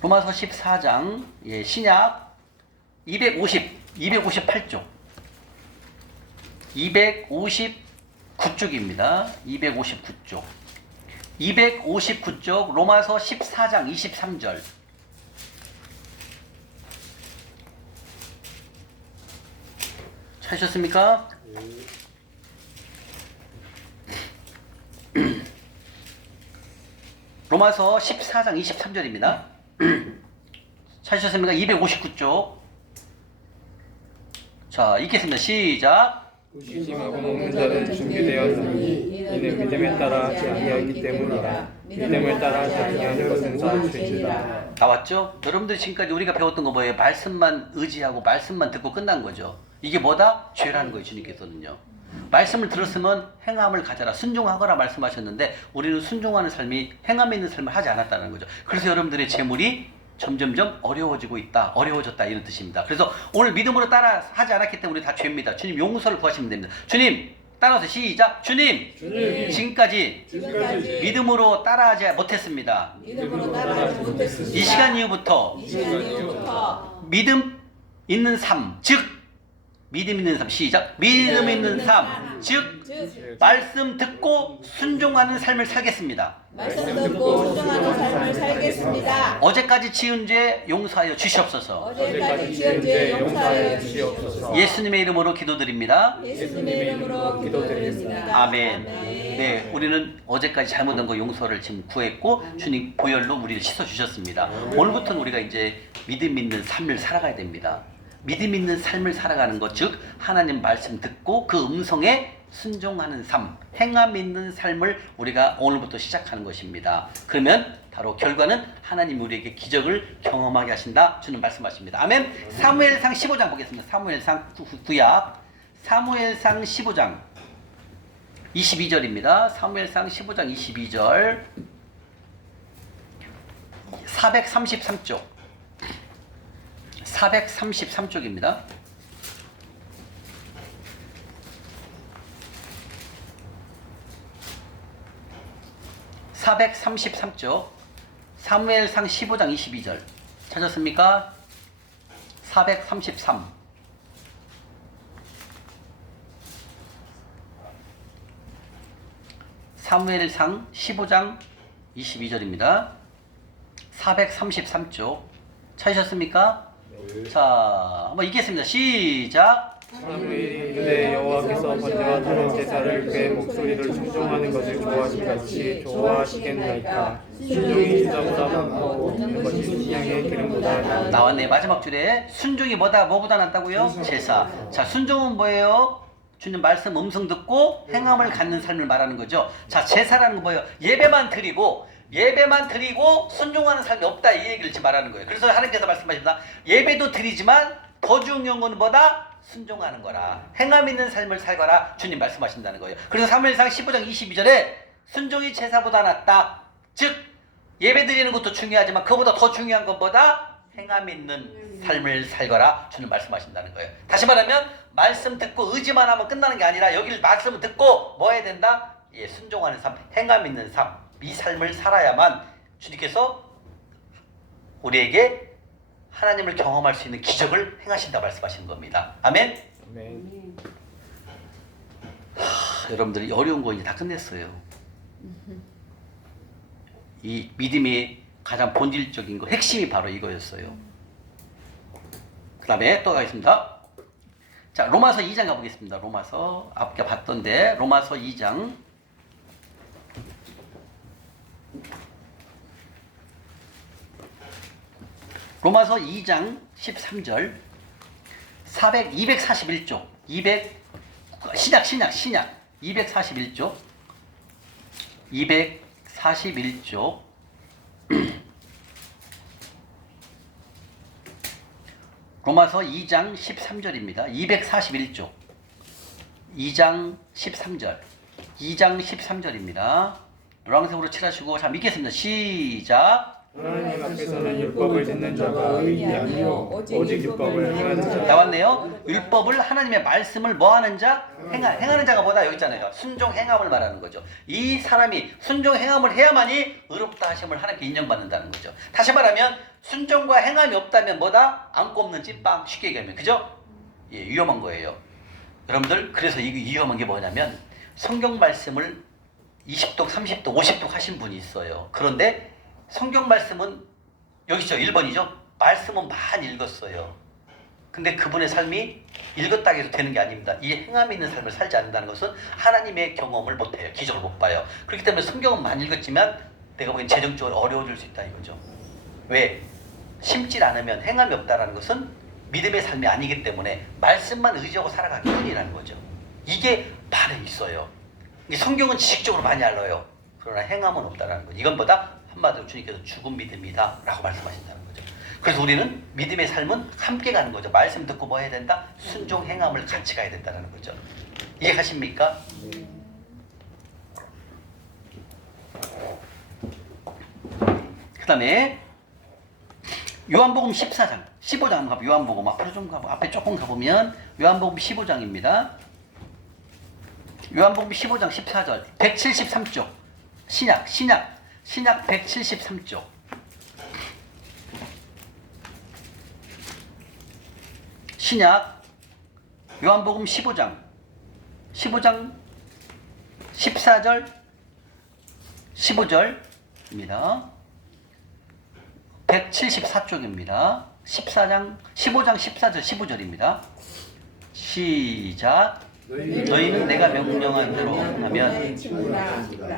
로마서 14장, 예, 신약 258쪽. 259쪽입니다. 259쪽. 259쪽 로마서 14장 23절. 찾으셨습니까? 로마서 14장 23절입니다. 찾으셨습니까? 259쪽. 자, 읽겠습니다. 시작. 의심하고 먹는 자는 준비되었으니 이는 믿음에 따라 자기하기 때문이라. 믿음을 따라 자기하여 생사 죄지라. 나왔죠? 여러분들 지금까지 우리가 배웠던 거 뭐예요? 말씀만 의지하고 말씀만 듣고 끝난 거죠. 이게 뭐다? 죄라는 거예요, 주님께서는요. 말씀을 들었으면 행함을 가져라, 순종하거라 말씀하셨는데 우리는 순종하는 삶이 행함 있는 삶을 하지 않았다는 거죠. 그래서 여러분들의 재물이 점점점 어려워지고 있다, 어려워졌다, 이런 뜻입니다. 그래서 오늘 믿음으로 따라 하지 않았기 때문에 우리 다 죄입니다. 주님 용서를 구하시면 됩니다. 주님, 따라서 시작. 주님, 지금까지 믿음으로 따라하지 못했습니다. 이 시간 이후부터 믿음 있는 삶, 즉 믿음 있는 삶, 시작. 믿음 있는 삶, 즉 말씀 듣고 순종하는 삶을 살겠습니다. 말씀 듣고 순종하는 삶을 살겠습니다. 어제까지 지은 죄 용서하여 주시옵소서. 어제까지 지은 죄 용서하여 주시옵소서. 예수님의 이름으로 기도드립니다. 예수님의 이름으로 기도드립니다. 아멘. 네, 우리는 어제까지 잘못한 거 용서를 지금 구했고 주님 보혈로 우리를 씻어주셨습니다. 오늘부터는 우리가 이제 믿음 있는 삶을 살아가야 됩니다. 믿음 있는 삶을 살아가는 것, 즉 하나님 말씀 듣고 그 음성에 순종하는 삶, 행함 있는 삶을 우리가 오늘부터 시작하는 것입니다. 그러면 바로 결과는 하나님 우리에게 기적을 경험하게 하신다, 주는 말씀하십니다. 아멘. 사무엘상 15장 보겠습니다. 사무엘상 구약 사무엘상 15장 22절입니다. 사무엘상 15장 22절 433쪽 433쪽입니다. (433쪽) 사무엘상 15장 22절 찾았습니까? 433 사무엘상 15장 22절입니다. 433쪽 찾으셨습니까? 자, 한번 읽겠습니다. 시작. 사무엘이 그때 여호와께서 번제와 다른 제사를 그의 목소리를 순종하는 것을 좋아하시같이 좋아하시겠나이까. 순종이 제사보다 낫고 먹는 것이 순양의 기름보다 나으니. 나왔네. 마지막 줄에 순종이 뭐보다 낫다고요? 제사. 자, 순종은 뭐예요? 주님 말씀 음성 듣고 행함을 갖는 삶을 말하는 거죠. 자, 제사라는 건 뭐예요? 예배만 드리고 순종하는 삶이 없다, 이 얘기를 지금 말하는 거예요. 그래서 하나님께서 말씀하십니다. 예배도 드리지만 더 중요한 건 뭐다? 순종하는 거라. 행함 있는 삶을 살거라. 주님 말씀하신다는 거예요. 그래서 사무엘상 15장 22절에 순종이 제사보다 낫다. 즉 예배 드리는 것도 중요하지만 그보다 더 중요한 것보다 행함 있는 삶을 살거라. 주님 말씀하신다는 거예요. 다시 말하면 말씀 듣고 의지만 하면 끝나는 게 아니라 여기를 말씀을 듣고 뭐 해야 된다? 예, 순종하는 삶, 행함 있는 삶, 이 삶을 살아야만 주님께서 우리에게 하나님을 경험할 수 있는 기적을 행하신다 말씀하시는 겁니다. 아멘? 네. 여러분들이 어려운 거 이제 다 끝냈어요. 이 믿음의 가장 본질적인 거, 핵심이 바로 이거였어요. 그 다음에 또 가겠습니다. 자, 로마서 2장 가보겠습니다. 로마서 앞에 봤던데 로마서 2장 로마서 2장 13절 241쪽 신약 241쪽 241쪽 로마서 2장 13절입니다. 241쪽 2장 13절 2장 13절입니다. 노란색으로 칠하시고 자 믿겠습니다. 시작. 하나님 앞에서는 율법을 듣는 자가 의인이 아니요 오직 율법을 행하는 자. 나왔네요. 율법을 하나님의 말씀을 뭐하는 자? 행하는 자가 뭐다? 여기 있잖아요. 순종 행함을 말하는 거죠. 이 사람이 순종 행함을 해야만이 의롭다 하심을 하나님께 인정받는다는 거죠. 다시 말하면 순종과 행함이 없다면 뭐다? 안 꼽는 찐빵, 쉽게 얘기하면, 그죠? 예, 위험한 거예요. 여러분들, 그래서 이 위험한 게 뭐냐면 성경 말씀을 20독, 30독, 50독 하신 분이 있어요. 그런데 성경 말씀은 여기 있죠. 1번이죠. 말씀은 많이 읽었어요. 근데 그분의 삶이 읽었다 해도 되는 게 아닙니다. 이 행함이 있는 삶을 살지 않는다는 것은 하나님의 경험을 못해요. 기적을 못 봐요. 그렇기 때문에 성경은 많이 읽었지만 내가 보기엔 재정적으로 어려워질 수 있다 이거죠. 왜? 심질 않으면 행함이 없다는 것은 믿음의 삶이 아니기 때문에 말씀만 의지하고 살아가기 뿐이라는 거죠. 이게 반에 있어요. 성경은 지식적으로 많이 알아요. 그러나 행함은 없다는 거죠. 이건보다 한마디로 주님께서 죽은 믿음이다 라고 말씀하신다는 거죠. 그래서 우리는 믿음의 삶은 함께 가는 거죠. 말씀 듣고 뭐 해야 된다? 순종 행함을 같이 가야 된다는 거죠. 이해하십니까? 그 다음에 요한복음 14장 15장 한번 가보면 요한복음 앞으로 좀 가보 앞에 조금 가보면 요한복음 15장입니다. 요한복음 15장 14절 173쪽 신약 173쪽 신약 요한복음 15장 14절 15절입니다. 174쪽입니다. 15장 14절 15절입니다. 시작. 너희는 내가 명령한 대로 하면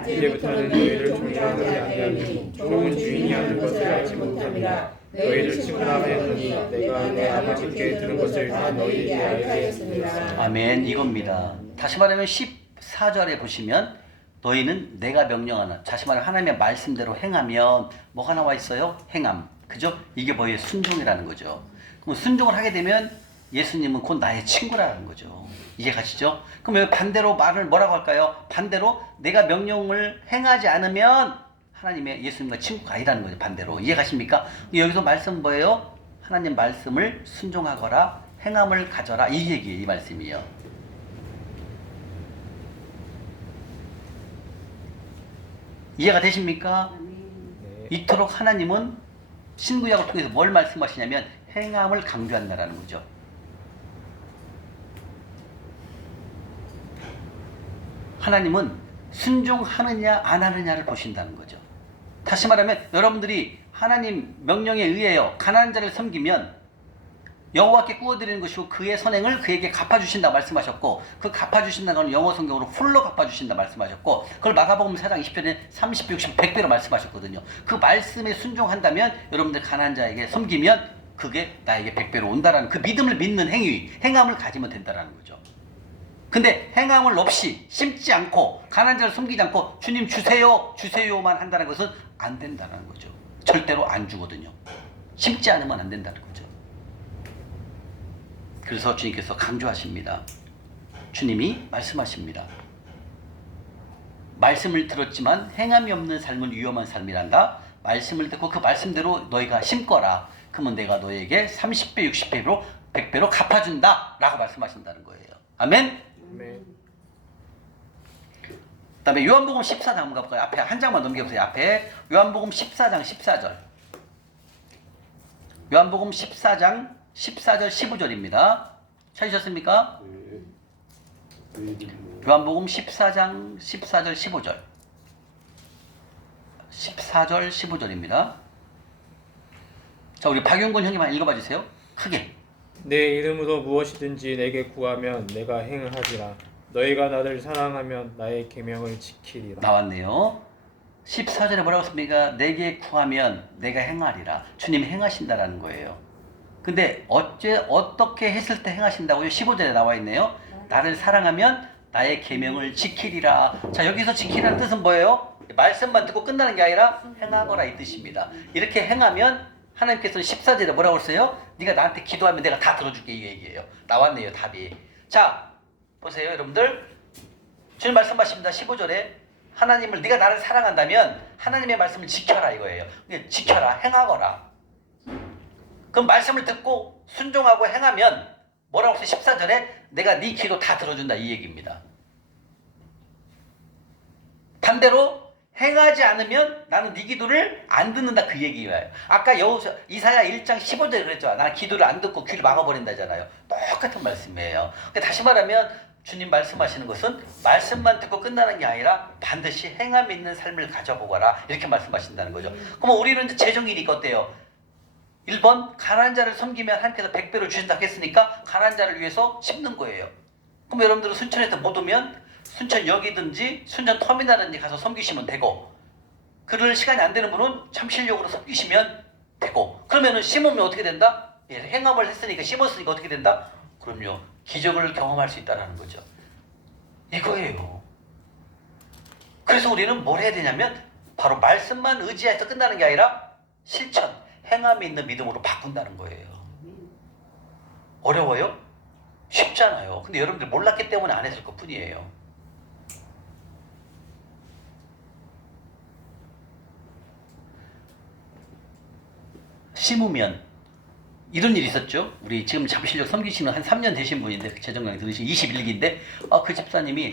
이제부터는 너희를 종이라고 아니하니 종은 주인이 하는 것을 알지 못함이라. 너희를 친구라 하였노니 내가 내 아버지께 들은 것을 다 너희에게 알게 하였습니다. 아멘. 이겁니다. 다시 말하면 14절에 보시면 너희는 내가 명령하는, 다시 말하면 하나님의 말씀대로 행하면 뭐가 나와 있어요? 행함. 그죠? 이게 뭐예요? 순종이라는 거죠. 그럼 순종을 하게 되면 예수님은 곧 나의 친구라는 거죠. 이해 가시죠? 그럼 왜 반대로 말을 뭐라고 할까요? 반대로 내가 명령을 행하지 않으면 하나님의 예수님과 친구가 아니라는 거죠. 반대로. 이해 가십니까? 여기서 말씀 뭐예요? 하나님 말씀을 순종하거라 행함을 가져라 이 얘기예요. 이 말씀이요. 이해가 되십니까? 아멘. 네. 이토록 하나님은 신구약을 통해서 뭘 말씀하시냐면 행함을 강조한다라는 거죠. 하나님은 순종하느냐 안 하느냐를 보신다는 거죠. 다시 말하면 여러분들이 하나님 명령에 의하여 가난한 자를 섬기면 여호와께 구워드리는 것이고 그의 선행을 그에게 갚아주신다 말씀하셨고 그 갚아주신다는 건 영어 성경으로 풀로 갚아주신다 말씀하셨고 그걸 마가복음 4장 20절에 30, 60, 100배로 말씀하셨거든요. 그 말씀에 순종한다면 여러분들 가난한 자에게 섬기면 그게 나에게 100배로 온다라는 그 믿음을 믿는 행함을 가지면 된다라는 거죠. 근데 행함을 없이 심지 않고 가난한 자를 섬기지 않고 주님 주세요 주세요만 한다는 것은 안 된다는 거죠. 절대로 안 주거든요. 심지 않으면 안 된다는 거죠. 그래서 주님께서 강조하십니다. 주님이 말씀하십니다. 말씀을 들었지만 행함이 없는 삶은 위험한 삶이란다. 말씀을 듣고 그 말씀대로 너희가 심거라. 그러면 내가 너에게 30배, 60배로 100배로 갚아준다 라고 말씀하신다는 거예요. 아멘. 네. 그 다음에 요한복음 14장 한번 가볼까요? 앞에 한 장만 넘겨보세요. 앞에 요한복음 14장 14절. 요한복음 14장 14절 15절입니다. 찾으셨습니까? 요한복음 14장 14절 15절. 14절 15절입니다. 자, 우리 박용근 형님 한번 읽어봐 주세요. 크게. 내 이름으로 무엇이든지 내게 구하면 내가 행하리라. 너희가 나를 사랑하면 나의 계명을 지키리라. 나왔네요. 14절에 뭐라고 했습니까? 내게 구하면 내가 행하리라. 주님 행하신다라는 거예요. 근데 어떻게 했을 때 행하신다고요? 15절에 나와 있네요. 나를 사랑하면 나의 계명을 지키리라. 자, 여기서 지키라는 뜻은 뭐예요? 말씀만 듣고 끝나는 게 아니라 행하거라 이 뜻입니다. 이렇게 행하면 하나님께서는 14절에 뭐라고 했어요? 네가 나한테 기도하면 내가 다 들어줄게 이 얘기예요. 나왔네요 답이. 자 보세요 여러분들. 주님 말씀하십니다. 15절에 하나님을 네가 나를 사랑한다면 하나님의 말씀을 지켜라 이거예요. 지켜라 행하거라. 그럼 말씀을 듣고 순종하고 행하면 뭐라고 했어요? 14절에 내가 네 기도 다 들어준다 이 얘기입니다. 반대로 행하지 않으면 나는 네 기도를 안 듣는다 그 얘기예요. 아까 이사야 1장 15절에 그랬죠. 나는 기도를 안 듣고 귀를 막아버린다잖아요. 똑같은 말씀이에요. 다시 말하면 주님 말씀하시는 것은 말씀만 듣고 끝나는 게 아니라 반드시 행함 있는 삶을 가져보거라 이렇게 말씀하신다는 거죠. 그럼 우리는 이제 재정이니까 어때요? 1번 가난한 자를 섬기면 하나님께서 100배를 주신다고 했으니까 가난한 자를 위해서 심는 거예요. 그럼 여러분들은 순천에서 못 오면 순천역이든지 순천터미널이든지 가서 섬기시면 되고 그럴 시간이 안 되는 분은 참실력으로 섬기시면 되고 그러면은 심으면 어떻게 된다? 예, 행함을 했으니까 심었으니까 어떻게 된다? 그럼요. 기적을 경험할 수 있다는 거죠. 이거예요. 그래서 우리는 뭘 해야 되냐면 바로 말씀만 의지해서 끝나는 게 아니라 실천, 행함이 있는 믿음으로 바꾼다는 거예요. 어려워요? 쉽잖아요. 근데 여러분들 몰랐기 때문에 안 했을 것 뿐이에요. 심으면 이런 일이 있었죠. 우리 지금 잠실력 섬기시는 한 3년 되신 분인데 재정 강의 들으신 21기인데 그 집사님이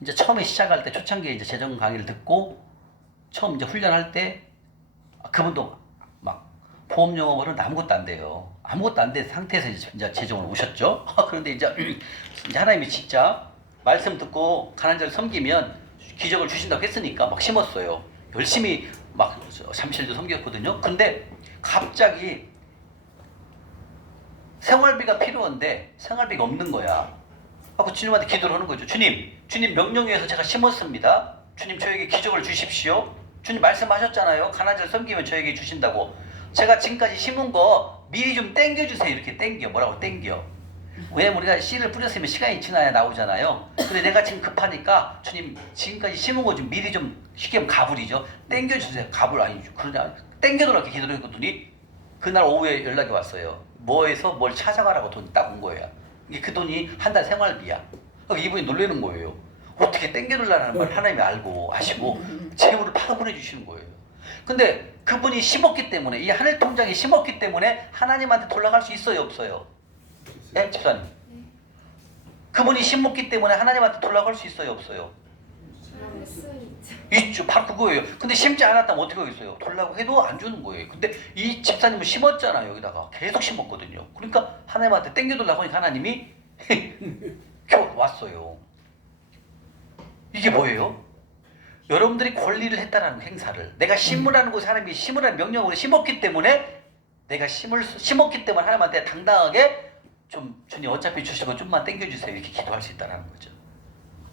이제 처음에 시작할 때 초창기에 이제 재정 강의를 듣고 처음 이제 훈련할 때 그분도 막 보험 영업으로는 아무것도 안 돼요. 아무것도 안 된 상태에서 이제 재정을 오셨죠. 그런데 이제 하나님이 진짜 말씀 듣고 가난한 자를 섬기면 기적을 주신다고 했으니까 막 심었어요. 열심히 막 잠실도 섬겼거든요. 근데 갑자기 생활비가 필요한데 생활비가 없는 거야. 그 주님한테 기도를 하는 거죠. 주님 명령에 의해서 제가 심었습니다. 주님 저에게 기적을 주십시오. 주님 말씀하셨잖아요. 가난한 자를 섬기면 저에게 주신다고. 제가 지금까지 심은 거 미리 좀 땡겨주세요. 이렇게 땡겨. 뭐라고 땡겨. 왜냐면 우리가 씨를 뿌렸으면 시간이 지나야 나오잖아요. 근데 내가 지금 급하니까 주님 지금까지 심은 거 좀 미리 좀 쉽게 하면 가불이죠. 땡겨주세요. 가불 아니죠. 그러냐 땡겨달라고 이렇게 기도를 했더니 그날 오후에 연락이 왔어요. 뭐해서 뭘 찾아가라고 돈 딱 온 거예요. 그 돈이 한 달 생활비야. 이분이 놀라는 거예요. 어떻게 땡겨달라는 말 하나님이 알고 아시고 재물을 파서 보내주시는 거예요. 근데 그분이 심었기 때문에 이 하늘 통장이 심었기 때문에 하나님한테 돌아갈 수 있어요, 없어요? 예, 집사님. 그분이 심었기 때문에 하나님한테 돌아갈 수 있어요, 없어요? 할 수 있죠. 있죠. 바로 그거예요. 근데 심지 않았다면 어떻게 하겠어요? 돌라고 해도 안 주는 거예요. 근데 이 집사님은 심었잖아요. 여기다가 계속 심었거든요. 그러니까 하나님한테 땡겨달라고 하니까 하나님이 왔어요. 이게 뭐예요? 여러분들이 권리를 했다라는 행사를, 내가 심으라는 곳에 하나님이 심으라는 명령으로 심었기 때문에, 내가 심었기 때문에 하나님한테 당당하게 좀 주님 어차피 주실 거 좀만 땡겨주세요 이렇게 기도할 수 있다는 거죠.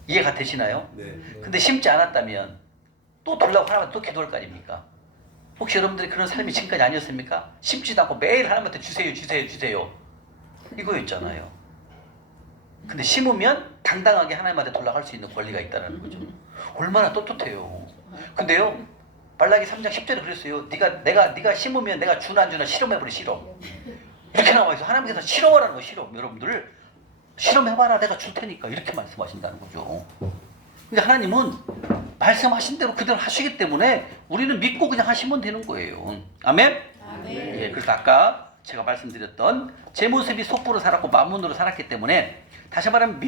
이해가 되시나요? 네. 근데 심지 않았다면 또 돌라고 하나님한테 또 기도할 거 아닙니까? 혹시 여러분들이 그런 삶이 지금까지 아니었습니까? 심지도 않고 매일 하나님한테 주세요 주세요 주세요 이거였잖아요. 근데 심으면 당당하게 하나님한테 돌아갈 수 있는 권리가 있다는 거죠. 얼마나 떳떳해요. 근데요, 말라기 3장 10절에 그랬어요. 네가 심으면 내가 주나 안 주나 실험해버려. 실험. 이렇게 나와있어. 하나님께서 실험하라는 거. 실험. 여러분들 실험해봐라. 내가 줄 테니까. 이렇게 말씀하신다는 거죠. 근데 하나님은 말씀하신 대로 그대로 하시기 때문에 우리는 믿고 그냥 하시면 되는 거예요. 아멘? 예, 그래서 아까 제가 말씀드렸던 제 모습이 속보로 살았고 만문으로 살았기 때문에, 다시 말하면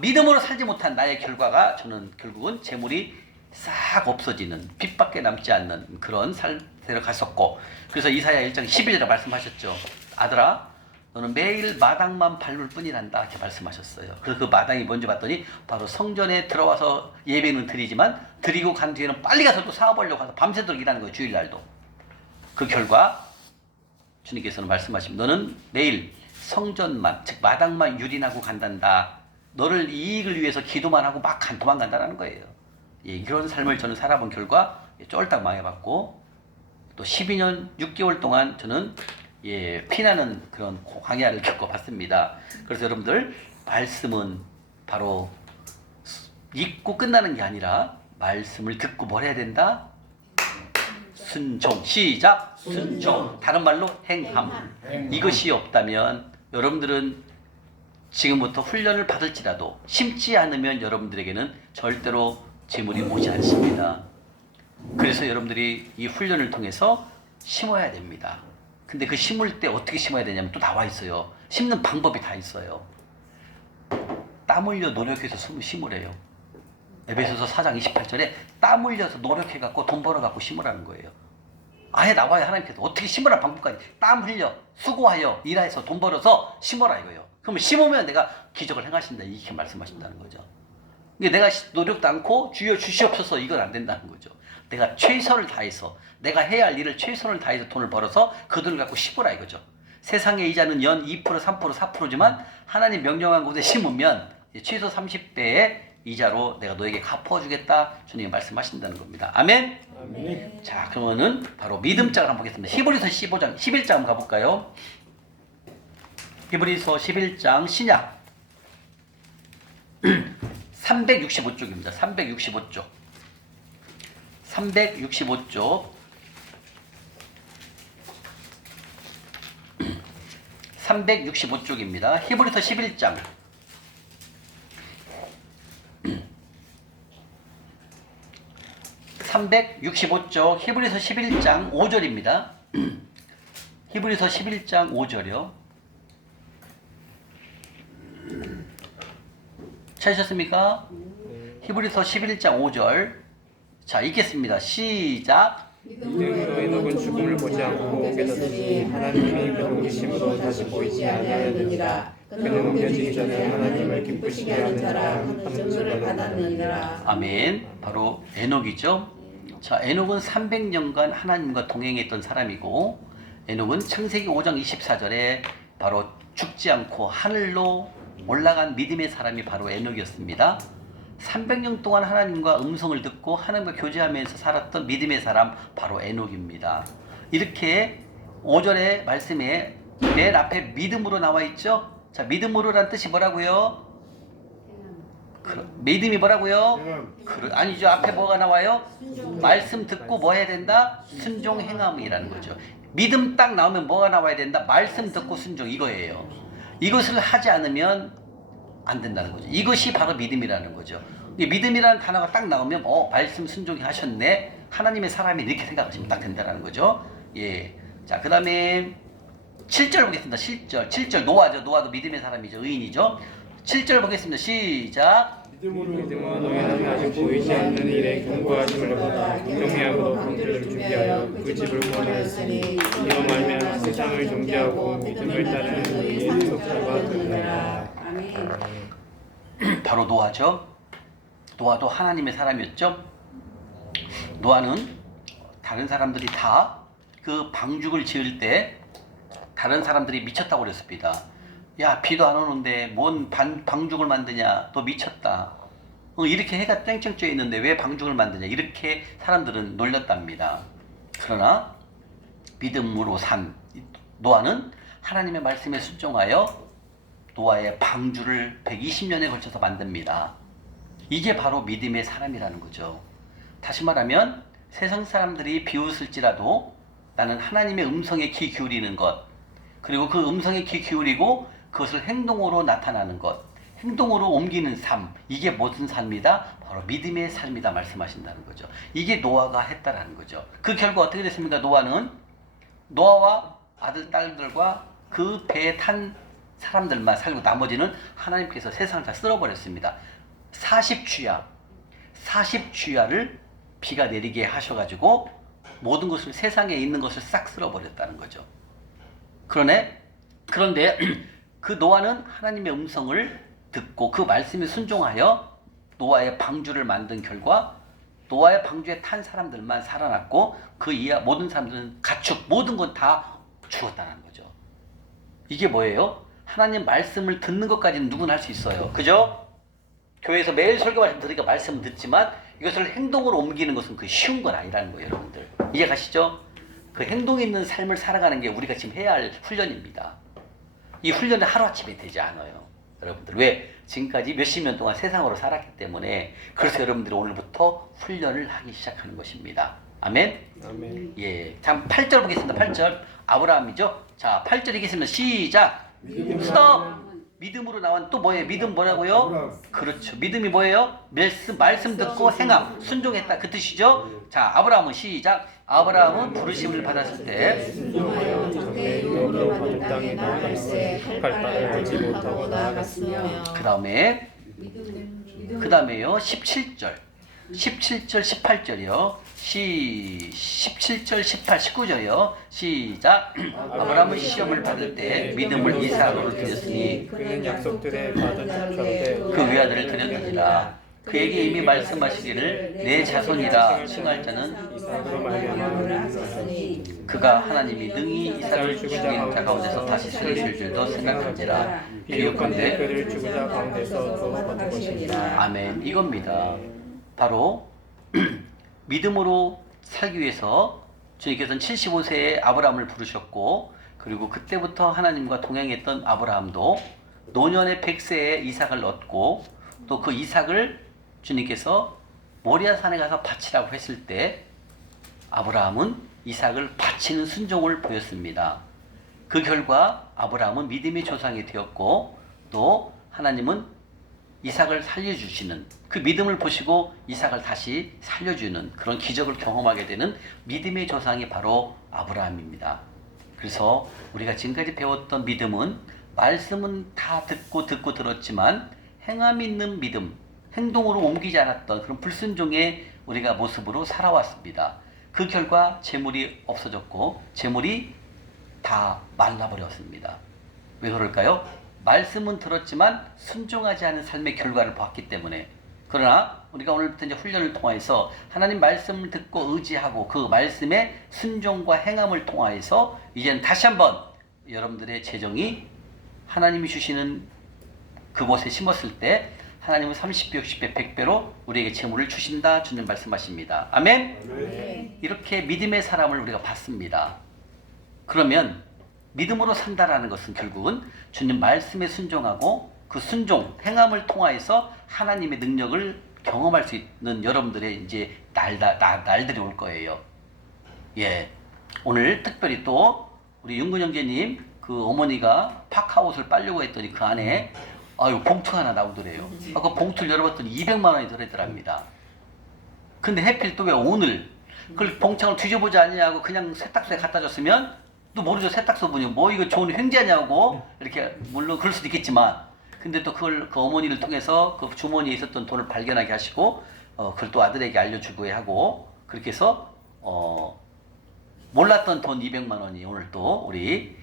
믿음으로 살지 못한 나의 결과가, 저는 결국은 재물이 싹 없어지는, 빚밖에 남지 않는 그런 상태로 갔었고, 그래서 이사야 1장 11절에 말씀하셨죠. 아들아, 너는 매일 마당만 밟을 뿐이란다 이렇게 말씀하셨어요. 그래서 그 마당이 뭔지 봤더니 바로 성전에 들어와서 예배는 드리지만 드리고 간 뒤에는 빨리 가서 또 사업하려고 가서 밤새도록 일하는 거예요. 주일날도. 그 결과 주님께서는 말씀하십니다. 너는 매일 성전만, 즉 마당만 유린하고 간단다. 너를 이익을 위해서 기도만 하고 막 도망간다는 거예요. 예, 이런 삶을 저는 살아본 결과 쫄딱 망해봤고, 또 12년 6개월 동안 저는 피나는 그런 광야를 겪어봤습니다. 그래서 여러분들, 말씀은 바로 읽고 끝나는 게 아니라 말씀을 듣고 뭘 해야 된다? 순종. 시작. 순종. 다른 말로 행함. 이것이 없다면 여러분들은 지금부터 훈련을 받을지라도 심지 않으면 여러분들에게는 절대로 재물이 오지 않습니다. 그래서 여러분들이 이 훈련을 통해서 심어야 됩니다. 근데 그 심을 때 어떻게 심어야 되냐면 또 나와 있어요. 심는 방법이 다 있어요. 땀 흘려 노력해서 심으래요. 에베소서 4장 28절에 땀 흘려서 노력해갖고 돈 벌어갖고 심으라는 거예요. 아예 나와요. 하나님께서 어떻게 심으라는 방법까지. 땀 흘려 수고하여 일해서 돈 벌어서 심어라 이거예요. 그러면 심으면 내가 기적을 행하신다 이렇게 말씀하신다는 거죠. 내가 노력도 않고 주여 주시옵소서 이건 안 된다는 거죠. 내가 최선을 다해서, 내가 해야 할 일을 최선을 다해서 돈을 벌어서 그 돈을 갖고 심으라 이거죠. 세상의 이자는 연 2%, 3%, 4%지만 하나님 명령한 곳에 심으면 최소 30배의 이자로 내가 너에게 갚아주겠다 주님이 말씀하신다는 겁니다. 아멘? 아멘. 자, 그러면은 바로 믿음장을 한번 보겠습니다. 히브리서 15장, 11장 한번 가볼까요? 히브리서 11장 신약 365쪽입니다. 365쪽. 365쪽. 365쪽입니다. 히브리서 11장. (365쪽) 히브리서 11장 5절입니다. 히브리서 11장 5절이요. 찾으셨습니까? 히브리서 11장 5절. 자, 읽겠습니다. 시작. 믿음으로 에녹은 죽음을 보지 않고 깨닫으니 하나님이 그를 계심으로 다시 보이지 아니하였느니라. 그는 옮겨지기 전에 하나님을 기쁘시게 하는 자라 하는 증거를 받았느니라. 아멘. 바로 에녹이죠. 자, 에녹은 300년간 하나님과 동행했던 사람이고, 에녹은 창세기 5장 24절에 바로 죽지 않고 하늘로 올라간 믿음의 사람이 바로 에녹이었습니다. 300년 동안 하나님과 음성을 듣고 하나님과 교제하면서 살았던 믿음의 사람 바로 에녹입니다. 이렇게 5절의 말씀에 맨 앞에 믿음으로 나와 있죠. 자, 믿음으로란 뜻이 뭐라고요? 믿음이 뭐라고요? 아니죠. 앞에 뭐가 나와요? 말씀 듣고 뭐 해야 된다? 순종 행함이라는 거죠. 믿음 딱 나오면 뭐가 나와야 된다? 말씀 듣고 순종, 이거예요. 이것을 하지 않으면 안 된다는 거죠. 이것이 바로 믿음이라는 거죠. 믿음이라는 단어가 딱 나오면 말씀 순종이 하셨네. 하나님의 사람이 이렇게 생각하시면 딱 된다는 거죠. 예. 자, 그 다음에 7절 보겠습니다. 7절 노아죠. 노아도 믿음의 사람이죠. 의인이죠. 7절 보겠습니다. 시작. 믿음으로 너희는 아직 보이지 않는 일에 경고하심을 얻어 경외하고 방주를 준비하여 그 집을 구원하였으니 이로 말미암아 세상을 정죄하고 믿음을 따르는 너희의 속죄가 되느니라. 아멘. 바로 노아죠. 노아도 하나님의 사람이었죠. 노아는 다른 사람들이 다 그 방죽을 지을 때 다른 사람들이 미쳤다고 그랬습니다. 야, 비도 안 오는데 뭔 방죽을 만드냐, 너 미쳤다. 이렇게 해가 땡땡 쪄 있는데 왜 방죽을 만드냐, 이렇게 사람들은 놀렸답니다. 그러나 믿음으로 산 노아는 하나님의 말씀에 순종하여 노아의 방주를 120년에 걸쳐서 만듭니다. 이게 바로 믿음의 사람이라는 거죠. 다시 말하면 세상 사람들이 비웃을지라도 나는 하나님의 음성에 귀 기울이는 것, 그리고 그 음성에 귀 기울이고 그것을 행동으로 나타나는 것, 행동으로 옮기는 삶, 이게 무슨 삶이다? 바로 믿음의 삶이다 말씀하신다는 거죠. 이게 노아가 했다라는 거죠. 그 결과 어떻게 됐습니까? 노아는 노아와 아들, 딸들과 그 배에 탄 사람들만 살고 나머지는 하나님께서 세상을 다 쓸어버렸습니다. 40주야를 비가 내리게 하셔가지고 모든 것을, 세상에 있는 것을 싹 쓸어버렸다는 거죠. 그런데 그 노아는 하나님의 음성을 듣고 그 말씀에 순종하여 노아의 방주를 만든 결과 노아의 방주에 탄 사람들만 살아났고 그 이하 모든 사람들은 가축, 모든 건 다 죽었다는 거죠. 이게 뭐예요? 하나님 말씀을 듣는 것까지는 누구나 할 수 있어요. 그죠? 교회에서 매일 설교 말씀 들으니까 말씀은 듣지만 이것을 행동으로 옮기는 것은 그 쉬운 건 아니라는 거예요, 여러분들. 이해가시죠? 그 행동 있는 삶을 살아가는 게 우리가 지금 해야 할 훈련입니다. 이 훈련은 하루아침에 되지 않아요, 여러분들. 왜? 지금까지 몇십 년 동안 세상으로 살았기 때문에. 그래서 여러분들이 오늘부터 훈련을 하기 시작하는 것입니다. 아멘? 아멘. 예. 자, 8절 보겠습니다. 8절. 아브라함이죠? 자, 8절 읽겠습니다. 시작! 스톱! 믿음으로 나온 또 뭐예요? 믿음 뭐라고요? 그렇죠. 믿음이 뭐예요? 말씀 듣고 행함, 순종했다, 그 뜻이죠? 자, 아브라함은 시작. 아브라함은 부르심을 받았을 때 순종하여 적대 유업으로 받은 땅에 나아갈새 할 바를 알지 못하고 나아갔으며. 그 다음에요 17절 18절이요. 17절 18 19절이요. 시작. 아브라함은 시험을 받을 때 믿음을 이삭으로 드렸으니 그는 약속들에 받은 자들에 그 외아들을 드렸느니라. 그에게 이미 말씀하시기를 내 자손이라 칭할 자는 이삭으로 말미암아 그가 하나님이 능히 이삭을 죽인 자 가운데서 다시 살리실 줄도 생각한지라. 비유컨대 그를 죽은 자 가운데서 더 받을 것이니라. 아멘. 이겁니다. 바로 믿음으로 살기 위해서 주님께서는 75세에 아브라함을 부르셨고, 그리고 그때부터 하나님과 동행했던 아브라함도 노년의 100세에 이삭을 얻고, 또 그 이삭을 주님께서 모리아 산에 가서 바치라고 했을 때 아브라함은 이삭을 바치는 순종을 보였습니다. 그 결과 아브라함은 믿음의 조상이 되었고, 또 하나님은 이삭을 살려주시는, 그 믿음을 보시고 이삭을 다시 살려주는 그런 기적을 경험하게 되는 믿음의 조상이 바로 아브라함입니다. 그래서 우리가 지금까지 배웠던 믿음은, 말씀은 다 듣고 들었지만 행함 있는 믿음, 행동으로 옮기지 않았던 그런 불순종의 우리가 모습으로 살아왔습니다. 그 결과 재물이 없어졌고 재물이 다 말라버렸습니다. 왜 그럴까요? 말씀은 들었지만 순종하지 않은 삶의 결과를 봤기 때문에. 그러나 우리가 오늘부터 이제 훈련을 통해서 하나님 말씀을 듣고 의지하고 그 말씀의 순종과 행함을 통하여서 이제는 다시 한번 여러분들의 재정이 하나님이 주시는 그곳에 심었을 때 하나님은 30배, 60배, 100배로 우리에게 재물을 주신다, 주님 말씀하십니다. 아멘? 네. 이렇게 믿음의 사람을 우리가 봤습니다. 그러면 믿음으로 산다라는 것은 결국은 주님 말씀에 순종하고 그 순종, 행함을 통하여서 하나님의 능력을 경험할 수 있는 여러분들의 이제 날들이 올 거예요. 예. 오늘 특별히 또 우리 윤근 형제님 그 어머니가 파카옷을 빨려고 했더니 그 안에 봉투가 하나 나오더래요. 아까 봉투를 열어봤더니 200만 원이 들어있더랍니다. 근데 해필 또 왜 오늘 그걸 봉창을 뒤져보지 않냐고 그냥 세탁소에 갖다 줬으면 또 모르죠. 세탁소분이 뭐 이거 좋은 횡재냐고 이렇게 물론 그럴 수도 있겠지만 근데 또 그걸 그 어머니를 통해서 그 주머니에 있었던 돈을 발견하게 하시고 그걸 또 아들에게 알려주고 하고 그렇게 해서 몰랐던 돈 200만 원이 오늘 또 우리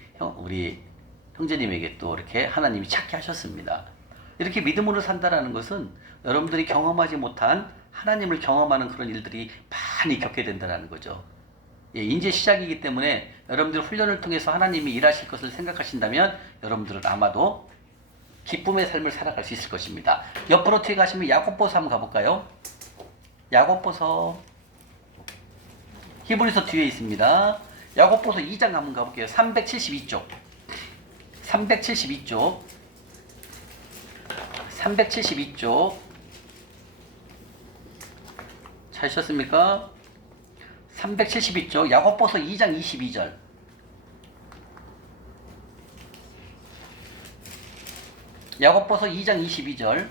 형제님에게 또 이렇게 하나님이 찾게 하셨습니다. 이렇게 믿음으로 산다라는 것은 여러분들이 경험하지 못한 하나님을 경험하는 그런 일들이 많이 겪게 된다는 거죠. 예, 이제 시작이기 때문에 여러분들 훈련을 통해서 하나님이 일하실 것을 생각하신다면 여러분들은 아마도 기쁨의 삶을 살아갈 수 있을 것입니다. 옆으로 뒤에 가시면 야고보서 한번 가볼까요? 야고보서 히브리서 뒤에 있습니다. 야고보서 2장 한번 가볼게요. 372쪽 372쪽 찾으셨습니까? 372쪽 야고보서 2장 22절 야고보서 2장 22절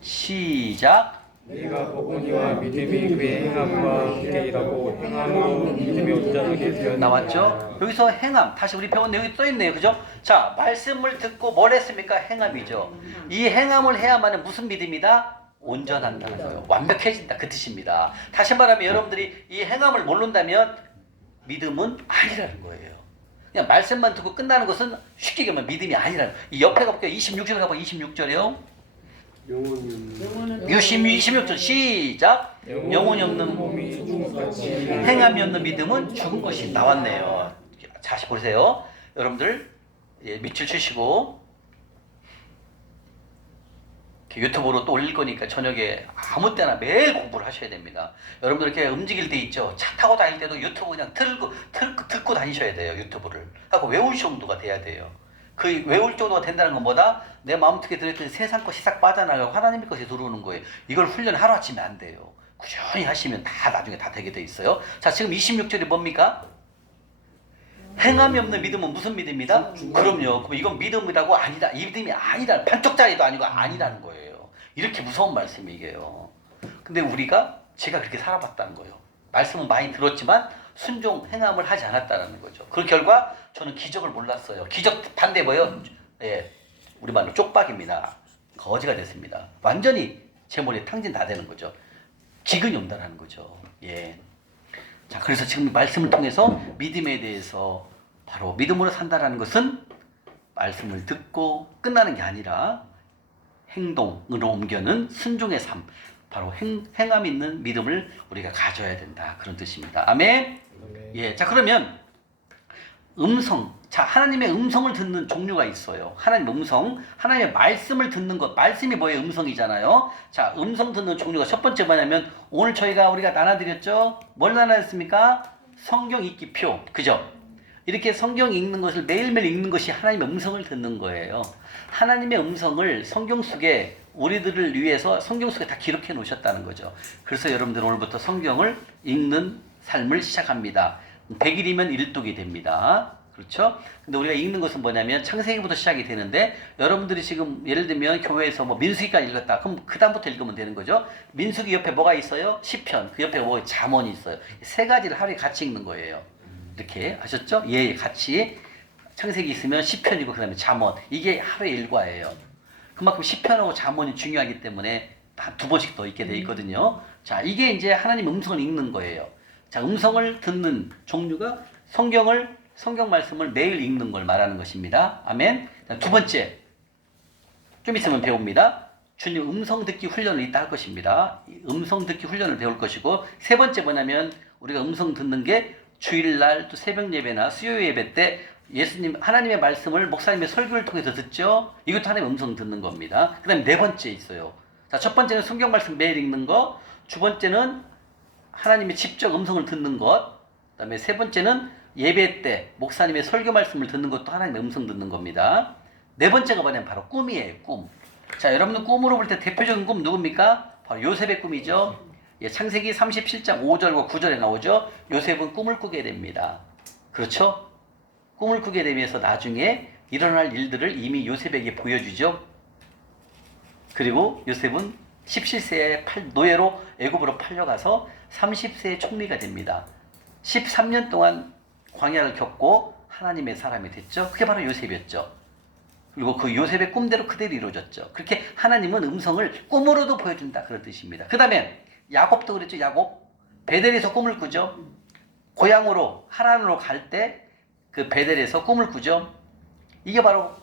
시작. 네가 보고니와 믿음이 그의 행함과 함께 일하고 행함으로 믿음이 온전하게 되었느니라. 나왔죠? 여기서 행함 다시 우리 배운 내용이 써있네요. 그죠? 자, 말씀을 듣고 뭘 했습니까? 행함이죠. 이 행함을 해야만 무슨 믿음이다? 온전한다는 거예요. 완벽해진다 그 뜻입니다. 다시 말하면 여러분들이 이 행함을 모른다면 믿음은 아니라는 거예요. 그냥 말씀만 듣고 끝나는 것은 쉽게 얘기하면 믿음이 아니라는 거예요. 이 옆에 가볼게요. 26절 가볼게요. 26절이요. 영혼이 26절 시작. 영혼이 없는 몸이 죽은 같이 행함이 없는 믿음은 죽은 것이 나왔네요. 다시 보세요. 여러분들 밑줄 치시고 유튜브로 또 올릴 거니까 저녁에 아무 때나 매일 공부를 하셔야 됩니다. 여러분들 이렇게 움직일 때 있죠. 차 타고 다닐 때도 유튜브 그냥 듣고 다니셔야 돼요. 유튜브를 하고 외울 정도가 돼야 돼요. 그 외울 정도가 된다는 건 뭐다? 내 마음속에 들어있던 세상 것이 싹 빠져나가고 하나님의 것이 들어오는 거예요. 이걸 훈련 하루아침에 안 돼요. 꾸준히 하시면 다 나중에 다 되게 돼 있어요. 자, 지금 26절이 뭡니까? 행함이 없는 믿음은 무슨 믿음이다? 그럼요. 그럼 이건 믿음이라고 아니다. 이 믿음이 아니다. 반쪽짜리도 아니고 아니라는 거예요. 이렇게 무서운 말씀이게요. 근데 제가 그렇게 살아봤다는 거예요. 말씀은 많이 들었지만 순종 행함을 하지 않았다는 거죠. 그 결과 저는 기적을 몰랐어요. 기적 반대 뭐예요? 예, 우리말로 쪽박입니다. 거지가 됐습니다. 완전히 제 머리에 탕진 다 되는 거죠. 기근이 온다는 거죠. 예. 자, 그래서 지금 말씀을 통해서 믿음에 대해서 바로 믿음으로 산다라는 것은 말씀을 듣고 끝나는 게 아니라 행동으로 옮겨는 순종의 삶, 바로 행함 있는 믿음을 우리가 가져야 된다. 그런 뜻입니다. 아멘. 예, 자 그러면 자 하나님의 음성을 듣는 종류가 있어요. 하나님의 음성, 하나님의 말씀을 듣는 것, 말씀이 뭐예요? 음성이잖아요. 자, 음성 듣는 종류가 첫 번째 뭐냐면 오늘 우리가 나눠드렸죠? 뭘 나눠드렸습니까? 성경 읽기표, 그죠? 이렇게 성경 읽는 것을 매일매일 읽는 것이 하나님의 음성을 듣는 거예요. 하나님의 음성을 성경 속에 우리들을 위해서 성경 속에 다 기록해 놓으셨다는 거죠. 그래서 여러분들 오늘부터 성경을 읽는 삶을 시작합니다. 100일이면 일독이 됩니다. 그렇죠? 근데 우리가 읽는 것은 뭐냐면 창세기부터 시작이 되는데 여러분들이 지금 예를 들면 교회에서 뭐 민수기까지 읽었다. 그럼 그 다음부터 읽으면 되는 거죠. 민수기 옆에 뭐가 있어요? 시편. 그 옆에 뭐 잠언이 있어요. 세 가지를 하루에 같이 읽는 거예요. 이렇게 아셨죠? 예, 같이 창세기 있으면 시편이고 그다음에 잠언. 이게 하루에 일과예요. 그만큼 시편하고 잠언이 중요하기 때문에 한 2번씩 더 읽게 돼 있거든요. 자, 이게 이제 하나님 음성을 읽는 거예요. 자, 음성을 듣는 종류가 성경 말씀을 매일 읽는 걸 말하는 것입니다. 아멘. 두 번째, 좀 있으면 배웁니다. 주님 음성 듣기 훈련을 이따 할 것입니다. 음성 듣기 훈련을 배울 것이고, 세 번째 뭐냐면 우리가 음성 듣는 게 주일날 또 새벽 예배나 수요 예배 때 예수님 하나님의 말씀을 목사님의 설교를 통해서 듣죠. 이것도 하나님의 음성 듣는 겁니다. 그 다음에 네 번째 있어요. 자, 첫 번째는 성경 말씀 매일 읽는 거, 두 번째는 하나님의 직접 음성을 듣는 것, 그 다음에 세 번째는 예배 때 목사님의 설교 말씀을 듣는 것도 하나님의 음성 듣는 겁니다. 네 번째가 뭐냐면 바로 꿈이에요. 꿈. 자, 여러분들 꿈으로 볼 때 대표적인 꿈 누굽니까? 바로 요셉의 꿈이죠. 예, 창세기 37장 5절과 9절에 나오죠. 요셉은 꿈을 꾸게 됩니다. 그렇죠? 꿈을 꾸게 되면서 나중에 일어날 일들을 이미 요셉에게 보여주죠. 그리고 요셉은 17세에 노예로 애굽으로 팔려가서 30세에 총리가 됩니다. 13년 동안 광야를 겪고 하나님의 사람이 됐죠. 그게 바로 요셉이었죠. 그리고 그 요셉의 꿈대로 그대로 이루어졌죠. 그렇게 하나님은 음성을 꿈으로도 보여준다 그런 뜻입니다. 그 다음에 야곱도 그랬죠. 야곱 베델에서 꿈을 꾸죠. 고향으로 하란으로 갈 때 그 베델에서 꿈을 꾸죠. 이게 바로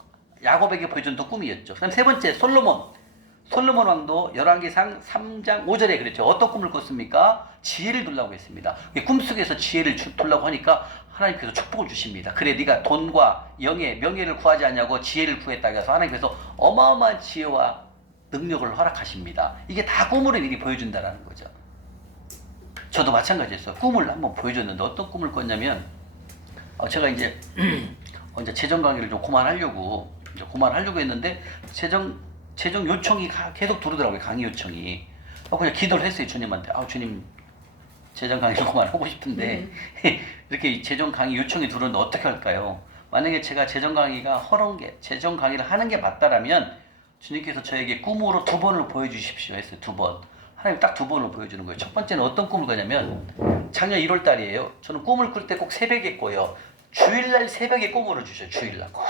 야곱에게 보여준 또 꿈이었죠. 그 다음 세 번째 솔로몬 왕도 열왕기상 3장 5절에 그랬죠. 어떤 꿈을 꿨습니까? 지혜를 두려고 했습니다. 꿈속에서 지혜를 두려고 하니까 하나님께서 축복을 주십니다. 그래 네가 돈과 영예, 명예를 구하지 않냐고 지혜를 구했다고 해서 하나님께서 어마어마한 지혜와 능력을 허락하십니다. 이게 다 꿈으로 미리 보여준다는 거죠. 저도 마찬가지였어요. 꿈을 한번 보여줬는데 어떤 꿈을 꿨냐면 제가 이제 재정 강의를 좀 그만하려고 했는데 재정 요청이 계속 들어오더라고요. 강의 요청이. 그냥 기도를 했어요. 주님한테. 주님 재정 강의를 그만하고 싶은데 이렇게 재정 강의 요청이 들어오는데 어떻게 할까요? 만약에 제가 재정 강의를 하는 게 맞다라면 주님께서 저에게 꿈으로 2번을 보여주십시오 했어요. 2번. 하나님 딱 2번을 보여주는 거예요. 첫 번째는 어떤 꿈을 꿨냐면 작년 1월 달이에요. 저는 꿈을 꿀 때 꼭 새벽에 꿔요. 주일날 새벽에 꿈으로 주셔요. 주일날 꼭.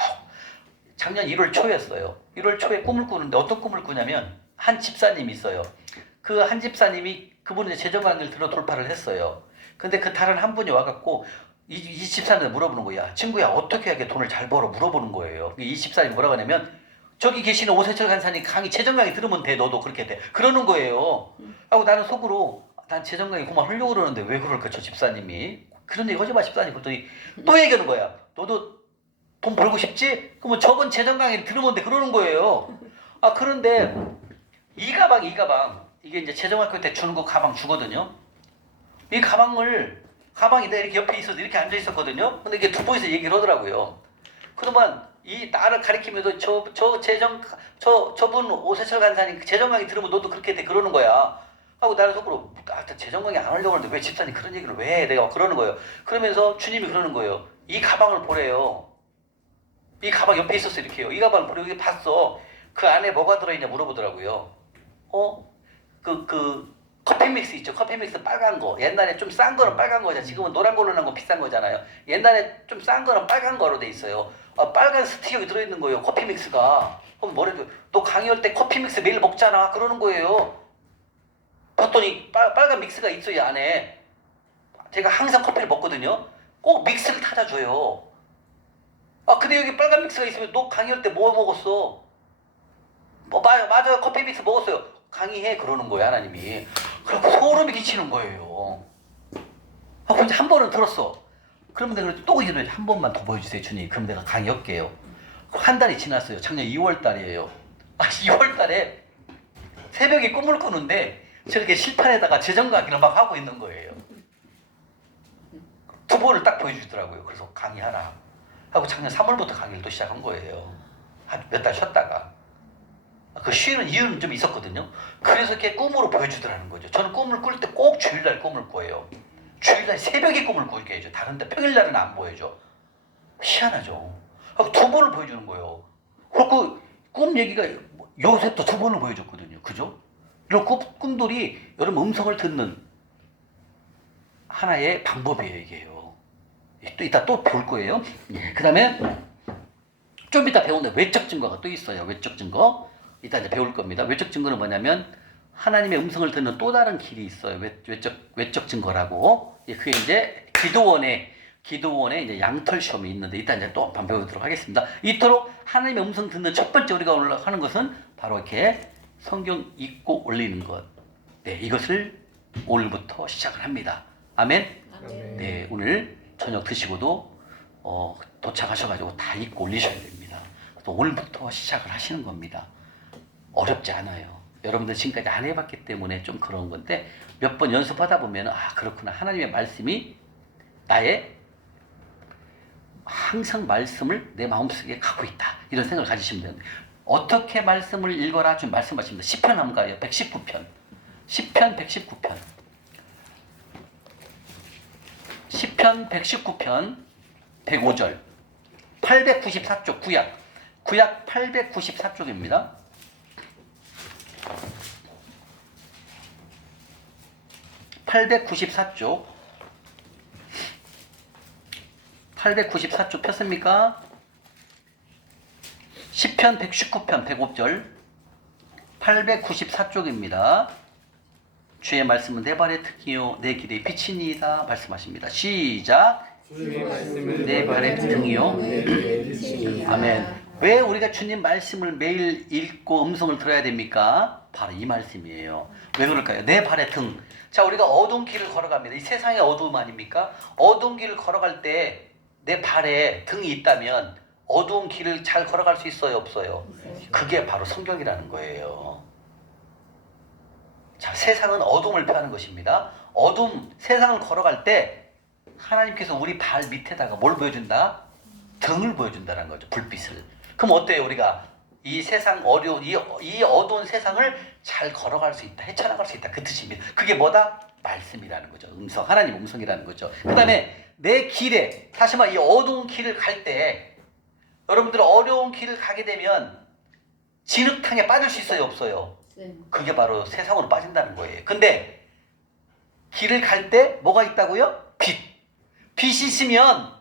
작년 1월 초였어요. 1월 초에 꿈을 꾸는데 어떤 꿈을 꾸냐면 한 집사님이 있어요. 그 한 집사님이 그분은 이제 재정 강의를 들어 돌파를 했어요. 근데 그 다른 한 분이 와갖고 이 집사님한테 물어보는 거야. 친구야 어떻게 해야 돈을 잘 벌어? 물어보는 거예요. 이 집사님이 뭐라고 하냐면 저기 계시는 오세철 간사님 강의 재정 강의 들으면 돼. 너도 그렇게 돼. 그러는 거예요. 하고 나는 속으로 난 재정 강의 그만하려고 그러는데 왜 그럴까 저 집사님이. 그런 얘기 하지 마 집사님. 그랬더니 또 얘기하는 거야. 너도 돈 벌고 싶지? 그러면 저번 재정 강의 들으면 돼. 그러는 거예요. 그런데 이 가방 이게 이제 재정학교 때 주는 거 가방 주거든요. 이 가방이 내가 이렇게 옆에 있어서 이렇게 앉아 있었거든요. 근데 이게 두 분이서 얘기를 하더라고요. 그동안 이 나를 가리키면서 저분 오세철 간사님 재정 강의 들으면 너도 그렇게 돼. 그러는 거야. 하고 나는 속으로 재정 강의 안 하려고 하는데 왜 집사님 그런 얘기를 왜 해? 내가 그러는 거예요. 그러면서 주님이 그러는 거예요. 이 가방을 보래요. 이 가방 옆에 있었어 이렇게요. 이 가방을 보래. 여기 봤어. 그 안에 뭐가 들어있냐 물어보더라고요. 그 커피 믹스 있죠. 커피 믹스 빨간 거. 옛날에 좀 싼 거는 빨간 거잖아. 지금은 노란 걸로 난 거 비싼 거잖아요. 옛날에 좀 싼 거는 빨간 거로 돼 있어요. 빨간 스틱이 들어있는 거예요. 커피 믹스가. 그럼 뭐래도 너 강의할 때 커피 믹스 매일 먹잖아. 그러는 거예요. 봤더니 빨간 믹스가 있어요. 이 안에. 제가 항상 커피를 먹거든요. 꼭 믹스를 타다줘요. 근데 여기 빨간 믹스가 있으면 너 강의할 때 뭐 먹었어? 맞아요. 커피 믹스 먹었어요. 강의해. 그러는 거예요. 하나님이. 그래서 소름이 끼치는 거예요. 근데 한 번은 들었어. 그러면 내가 또 이제 한 번만 더 보여주세요. 주님. 그럼 내가 강의할게요. 한 달이 지났어요. 작년 2월 달이에요. 2월 달에 새벽에 꿈을 꾸는데 저렇게 실판에다가 재정 강의를 막 하고 있는 거예요. 2번을 딱 보여주더라고요. 그래서 강의하라. 하고 작년 3월부터 강의를 또 시작한 거예요. 한 몇 달 쉬었다가. 그 쉬는 이유는 좀 있었거든요. 그래서 이렇게 꿈으로 보여주더라는 거죠. 저는 꿈을 꿀 때 꼭 주일날 꿈을 꿔요. 주일날 새벽에 꿈을 꾸게 해줘. 다른데 평일날은 안 보여줘. 희한하죠. 하고 2번을 보여주는 거예요. 그리고 꿈 얘기가 요셉도 2번을 보여줬거든요. 그죠? 이런 꿈들이 여러분 음성을 듣는 하나의 방법이에요. 이게요. 또 이따 또 볼 거예요. 그 다음에 좀 이따 배우는데 외적 증거가 또 있어요. 외적 증거. 이따 이제 배울 겁니다. 외적 증거는 뭐냐면 하나님의 음성을 듣는 또 다른 길이 있어요. 외적 증거라고. 그게 이제 기도원의 이제 양털 시험이 있는데 이따 이제 또 한번 배우도록 하겠습니다. 이토록 하나님의 음성 듣는 첫 번째 우리가 하는 것은 바로 이렇게 성경 읽고 올리는 것. 이것을 오늘부터 시작을 합니다. 아멘. 아멘. 오늘 저녁 드시고도 도착하셔가지고 다 읽고 올리셔야 됩니다. 또 오늘부터 시작을 하시는 겁니다. 어렵지 않아요. 여러분들 지금까지 안 해봤기 때문에 좀 그런 건데 몇 번 연습하다 보면 그렇구나. 하나님의 말씀이 나의 항상 말씀을 내 마음속에 갖고 있다. 이런 생각을 가지시면 돼요. 어떻게 말씀을 읽어라 좀 말씀하십니다. 시편 한번 가요. 119편. 시편 119편. 시편 119편 105절 894쪽 구약 894쪽입니다. 894쪽. 894쪽 폈습니까? 시편 119편 105절 894쪽입니다. 주의 말씀은 내 발의 등이요 내 길의 빛이니이다 말씀하십니다. 시작. 주의 말씀은 내 발의 등이요 내 길의 빛이니이다. 아멘. 왜 우리가 주님 말씀을 매일 읽고 음성을 들어야 됩니까? 바로 이 말씀이에요. 왜 그럴까요? 내 발의 등. 자, 우리가 어두운 길을 걸어갑니다. 이 세상의 어두움 아닙니까? 어두운 길을 걸어갈 때 내 발에 등이 있다면 어두운 길을 잘 걸어갈 수 있어요, 없어요? 그게 바로 성경이라는 거예요. 자, 세상은 어둠을 표하는 것입니다. 어둠, 세상을 걸어갈 때 하나님께서 우리 발 밑에다가 뭘 보여준다? 등을 보여준다는 거죠. 불빛을. 그럼 어때요? 우리가 이 세상 어려운 이 어두운 세상을 잘 걸어갈 수 있다. 헤쳐나갈 수 있다. 그 뜻입니다. 그게 뭐다? 말씀이라는 거죠. 음성, 하나님 음성이라는 거죠. 그 다음에 내 길에, 다시 말해 이 어두운 길을 갈 때 여러분들 어려운 길을 가게 되면 진흙탕에 빠질 수 있어요, 없어요? 그게 바로 세상으로 빠진다는 거예요. 근데 길을 갈 때 뭐가 있다고요? 빛. 빛이 있으면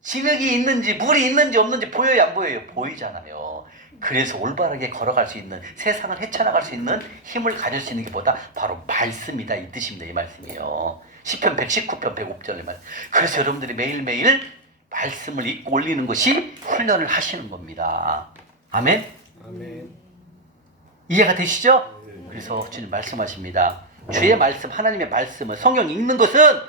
진흙이 있는지 물이 있는지 없는지 보여요, 안 보여요? 보이잖아요. 그래서 올바르게 걸어갈 수 있는, 세상을 헤쳐나갈 수 있는 힘을 가질 수 있는 게 뭐다? 바로 말씀이다, 이 뜻입니다. 이 말씀이요. 시편 119편 105절의 말씀. 그래서 여러분들이 매일매일 말씀을 읽고 올리는 것이 훈련을 하시는 겁니다. 아멘? 아멘. 이해가 되시죠? 그래서 주님 말씀하십니다. 주의 말씀, 하나님의 말씀을, 성경 읽는 것은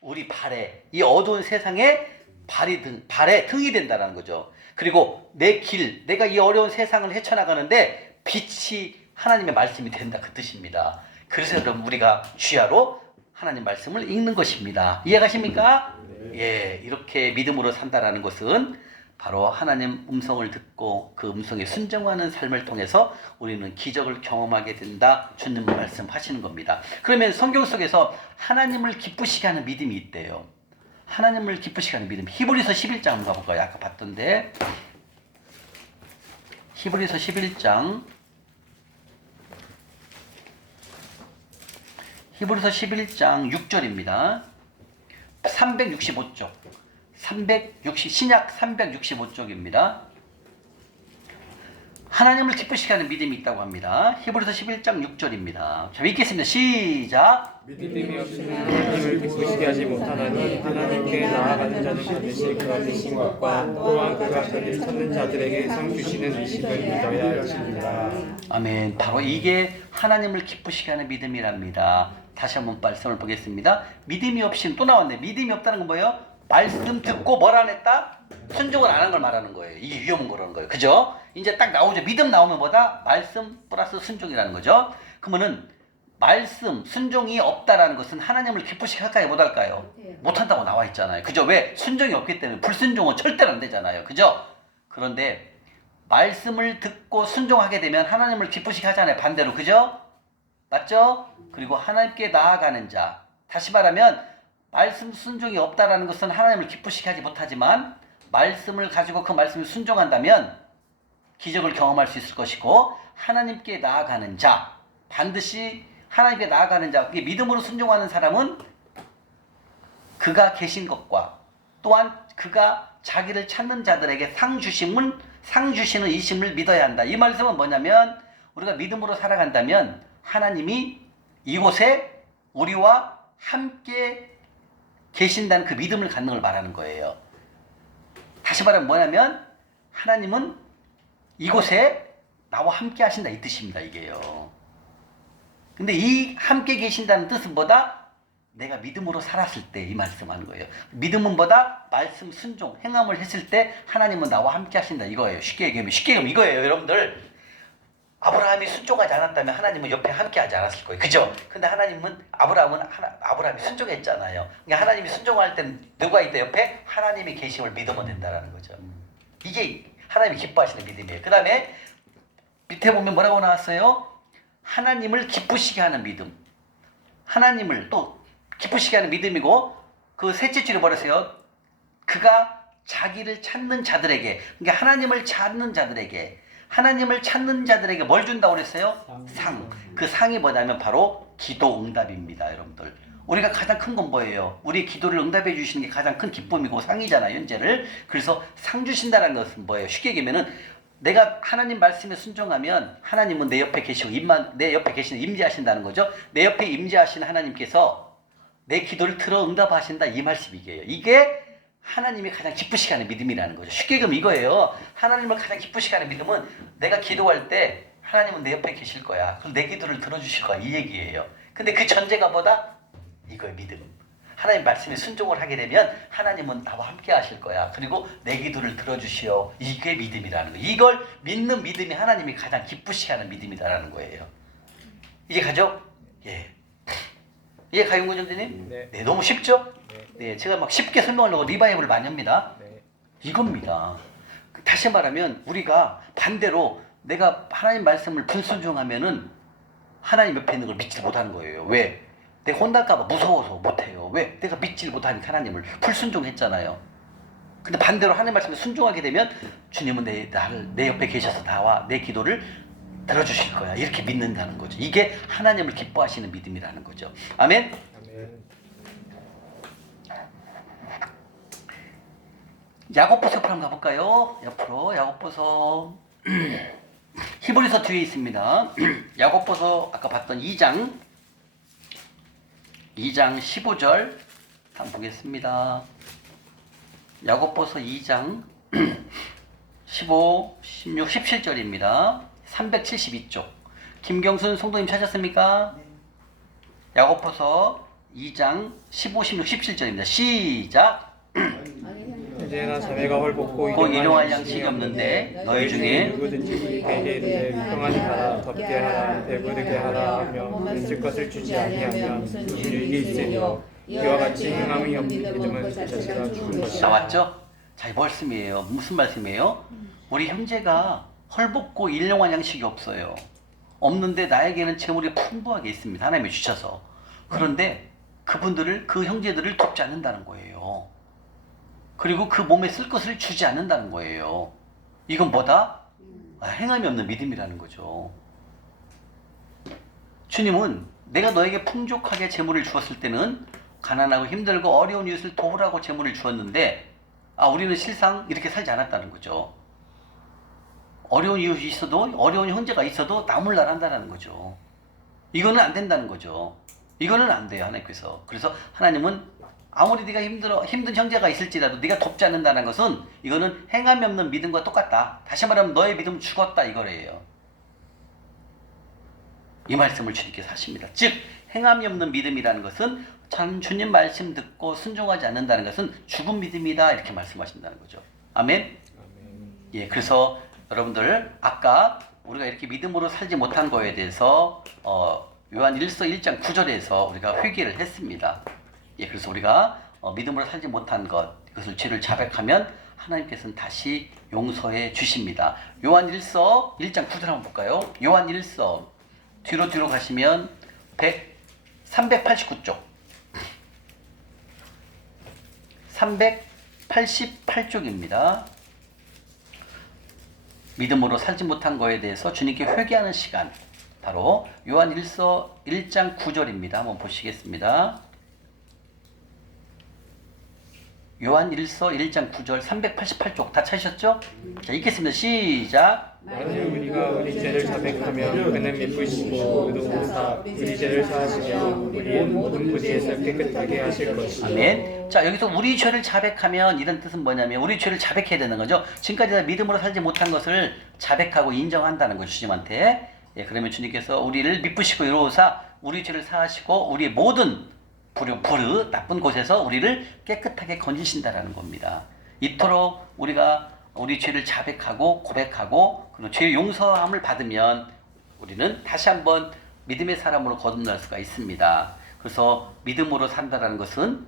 우리 발에, 이 어두운 세상에 발에 등이 된다는 거죠. 그리고 내 길, 내가 이 어려운 세상을 헤쳐나가는데 빛이 하나님의 말씀이 된다, 그 뜻입니다. 그래서 여러분 우리가 주야로 하나님 말씀을 읽는 것입니다. 이해가십니까? 예, 이렇게 믿음으로 산다라는 것은 바로 하나님 음성을 듣고 그 음성에 순종하는 삶을 통해서 우리는 기적을 경험하게 된다. 주님 말씀하시는 겁니다. 그러면 성경 속에서 하나님을 기쁘시게 하는 믿음이 있대요. 하나님을 기쁘시게 하는 믿음. 히브리서 11장 한번 가볼까요? 아까 봤던데. 히브리서 11장. 히브리서 11장 6절입니다. 365쪽. 신약 365쪽입니다. 하나님을 기쁘시게 하는 믿음이 있다고 합니다. 히브리서 11장 6절입니다. 자, 읽겠습니다. 시작. 믿음이 없으면 하나님을 기쁘시게 하지 못하나니 하나님께 나아가는 자는 반드시 그가 계신 것과 또한 그가 자기를 찾는 자들에게 상 주시는 의식을 믿어야 할지니라. 아멘. 바로 이게 하나님을 기쁘시게 하는 믿음이랍니다. 다시 한번 말씀을 보겠습니다. 믿음이 없이는, 또 나왔네. 믿음이 없다는 건 뭐예요? 말씀 듣고 뭘 안 했다? 순종을 안 한 걸 말하는 거예요. 이게 위험한 거라는 거예요. 그죠? 이제 딱 나오죠. 믿음 나오면 뭐다? 말씀 플러스 순종이라는 거죠. 그러면은 말씀, 순종이 없다라는 것은 하나님을 기쁘시게 할까요? 못 할까요? 못 한다고 나와 있잖아요. 그죠? 왜? 순종이 없기 때문에 불순종은 절대로 안 되잖아요. 그죠? 그런데 말씀을 듣고 순종하게 되면 하나님을 기쁘시게 하잖아요. 반대로. 그죠? 맞죠? 그리고 하나님께 나아가는 자. 다시 말하면 말씀 순종이 없다라는 것은 하나님을 기쁘시게 하지 못하지만 말씀을 가지고 그 말씀을 순종한다면 기적을 경험할 수 있을 것이고, 하나님께 나아가는 자, 반드시 하나님께 나아가는 자, 그게 믿음으로 순종하는 사람은 그가 계신 것과 또한 그가 자기를 찾는 자들에게 상 주시는 이심을 믿어야 한다. 이 말씀은 뭐냐면 우리가 믿음으로 살아간다면 하나님이 이곳에 우리와 함께 계신다는 그 믿음을 갖는 걸 말하는 거예요. 다시 말하면 뭐냐면 하나님은 이곳에 나와 함께 하신다, 이 뜻입니다. 이게요. 근데 이 함께 계신다는 뜻은 뭐다? 내가 믿음으로 살았을 때 이 말씀하는 거예요. 믿음은 뭐다? 말씀 순종, 행함을 했을 때 하나님은 나와 함께 하신다, 이거예요. 쉽게 얘기하면 이거예요. 여러분들, 아브라함이 순종하지 않았다면 하나님은 옆에 함께 하지 않았을 거예요. 그죠? 근데 아브라함이 순종했잖아요. 그러니까 하나님이 순종할 때는 누가 있다 옆에? 하나님이 계심을 믿으면 된다라는 거죠. 이게 하나님이 기뻐하시는 믿음이에요. 그 다음에 밑에 보면 뭐라고 나왔어요? 하나님을 기쁘시게 하는 믿음. 하나님을 또 기쁘시게 하는 믿음이고, 그 셋째 줄에 뭐랬어요? 그가 자기를 찾는 자들에게, 그러니까 하나님을 찾는 자들에게 뭘 준다고 그랬어요? 상. 그 상이 뭐냐면 바로 기도 응답입니다, 여러분들. 우리가 가장 큰 건 뭐예요? 우리 기도를 응답해 주시는 게 가장 큰 기쁨이고 상이잖아요, 현재를. 그래서 상 주신다는 것은 뭐예요? 쉽게 얘기하면은 내가 하나님 말씀에 순종하면 하나님은 내 옆에 계시고 내 옆에 계시는 임재하신다는 거죠. 내 옆에 임재하시는 하나님께서 내 기도를 들어 응답하신다, 이 말씀이에요. 이게 하나님이 가장 기쁘시게 하는 믿음이라는 거죠. 쉽게 얘기하면 이거예요. 하나님을 가장 기쁘시게 하는 믿음은 내가 기도할 때 하나님은 내 옆에 계실 거야. 그럼 내 기도를 들어주실 거야, 이 얘기예요. 근데 그 전제가 뭐다? 이거의 믿음. 하나님 말씀에 순종을 하게 되면 하나님은 나와 함께 하실 거야. 그리고 내 기도를 들어주시오. 이게 믿음이라는 거예요. 이걸 믿는 믿음이 하나님이 가장 기쁘시게 하는 믿음이라는 거예요. 이해 가죠? 예. 이해 가요, 공정대님? 네. 너무 쉽죠? 네. 네, 제가 막 쉽게 설명하려고 리바이벌을 많이 합니다. 네. 이겁니다. 다시 말하면 우리가 반대로 내가 하나님 말씀을 불순종하면은 하나님 옆에 있는 걸 믿지 못하는 거예요. 왜? 내가 혼날까봐 무서워서 못해요. 왜? 내가 믿지 못하니까 하나님을 불순종했잖아요. 근데 반대로 하나님 말씀에 순종하게 되면 주님은 내 옆에 계셔서 나와 내 기도를 들어주실 거야. 이렇게 믿는다는 거죠. 이게 하나님을 기뻐하시는 믿음이라는 거죠. 아멘? 아멘. 야고보서 옆으로 한번 가볼까요? 옆으로 야고보서 히브리서 뒤에 있습니다. 야고보서 아까 봤던 2장 15절 한번 보겠습니다. 야고보서 2장 15, 16, 17절입니다. 372쪽. 김경순 성도님 찾았습니까? 야고보서 2장 15, 16, 17절입니다. 시작. 이제나 자매가 헐벗고 곧 일용할 양식이 없는데 너희 중에 누구든지 우리에게 이르되 평안히 하라, 덥게 하라, 배부르게 하라 하며 있을 것을 주지 아니하면 무슨 유익이 있으리요. 이와 같이 행함이 없는 믿음은 그 자체가 죽은 것이다. 나왔죠? 자, 이 말씀이에요. 무슨 말씀이에요? 우리 형제가 헐벗고 일용할 양식이 없어요. 없는데 나에게는 재물이 풍부하게 있습니다. 하나님이 주셔서. 그런데 그 형제들을 돕지 않는다는 거예요. 그리고 그 몸에 쓸 것을 주지 않는다는 거예요. 이건 뭐다? 행함이 없는 믿음이라는 거죠. 주님은 내가 너에게 풍족하게 재물을 주었을 때는 가난하고 힘들고 어려운 이웃을 도우라고 재물을 주었는데 우리는 실상 이렇게 살지 않았다는 거죠. 어려운 이웃이 있어도, 어려운 형제가 있어도 남을 나란다는 거죠. 이거는 안 된다는 거죠. 이거는 안 돼요, 하나님께서. 그래서 하나님은 아무리 네가 힘든 형제가 있을지라도 네가 돕지 않는다는 것은 이거는 행함이 없는 믿음과 똑같다. 다시 말하면 너의 믿음은 죽었다, 이거래요. 이 말씀을 주님께서 하십니다. 즉 행함이 없는 믿음이라는 것은 참 주님 말씀 듣고 순종하지 않는다는 것은 죽은 믿음이다, 이렇게 말씀하신다는 거죠. 아멘? 아멘. 예, 그래서 여러분들 아까 우리가 이렇게 믿음으로 살지 못한 거에 대해서 요한 1서 1장 9절에서 우리가 회개를 했습니다. 예, 그래서 우리가 믿음으로 살지 못한 것, 이것을 죄를 자백하면 하나님께서는 다시 용서해 주십니다. 요한 1서 1장 9절 한번 볼까요? 요한 1서 뒤로 가시면 388쪽 388쪽입니다. 믿음으로 살지 못한 거에 대해서 주님께 회개하는 시간, 바로 요한 1서 1장 9절입니다. 한번 보시겠습니다. 요한 1서 1장 9절 388쪽 다 찾으셨죠? 자, 읽겠습니다. 시작. 만일 우리가 우리 죄를 자백하면 그는 미쁘시고 의로우사 우리 죄를 사하시며 우리의 모든 부리에서 깨끗하게 하실 것이요. 아멘. 자, 여기서 우리 죄를 자백하면 이런 뜻은 뭐냐면 우리 죄를 자백해야 되는 거죠. 지금까지 다 믿음으로 살지 못한 것을 자백하고 인정한다는 거죠, 주님한테. 예, 그러면 주님께서 우리를 미쁘시고 의로우사 우리 죄를 사하시고 우리의 모든 부르 나쁜 곳에서 우리를 깨끗하게 건지신다라는 겁니다. 이토록 우리가 우리 죄를 자백하고 고백하고 그리고 죄의 용서함을 받으면 우리는 다시 한번 믿음의 사람으로 거듭날 수가 있습니다. 그래서 믿음으로 산다는 것은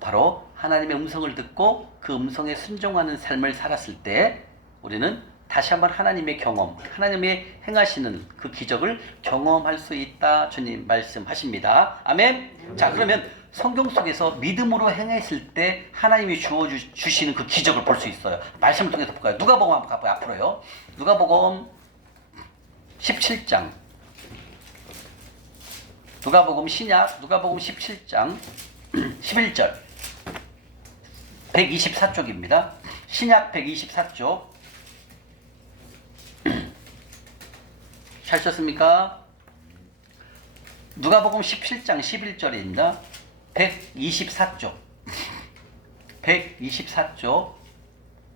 바로 하나님의 음성을 듣고 그 음성에 순종하는 삶을 살았을 때 우리는 다시 한번 하나님의 경험, 하나님의 행하시는 그 기적을 경험할 수 있다, 주님 말씀하십니다. 아멘. 자, 그러면 성경 속에서 믿음으로 행했을 때 하나님이 주시는 그 기적을 볼 수 있어요. 말씀을 통해서 볼까요? 누가복음 한번 가볼까요? 앞으로요. 누가복음 17장 누가복음 신약 누가복음 17장 11절 124쪽입니다. 신약 124쪽 잘 썼습니까? 누가복음 17장 11절입니다. 124쪽 124쪽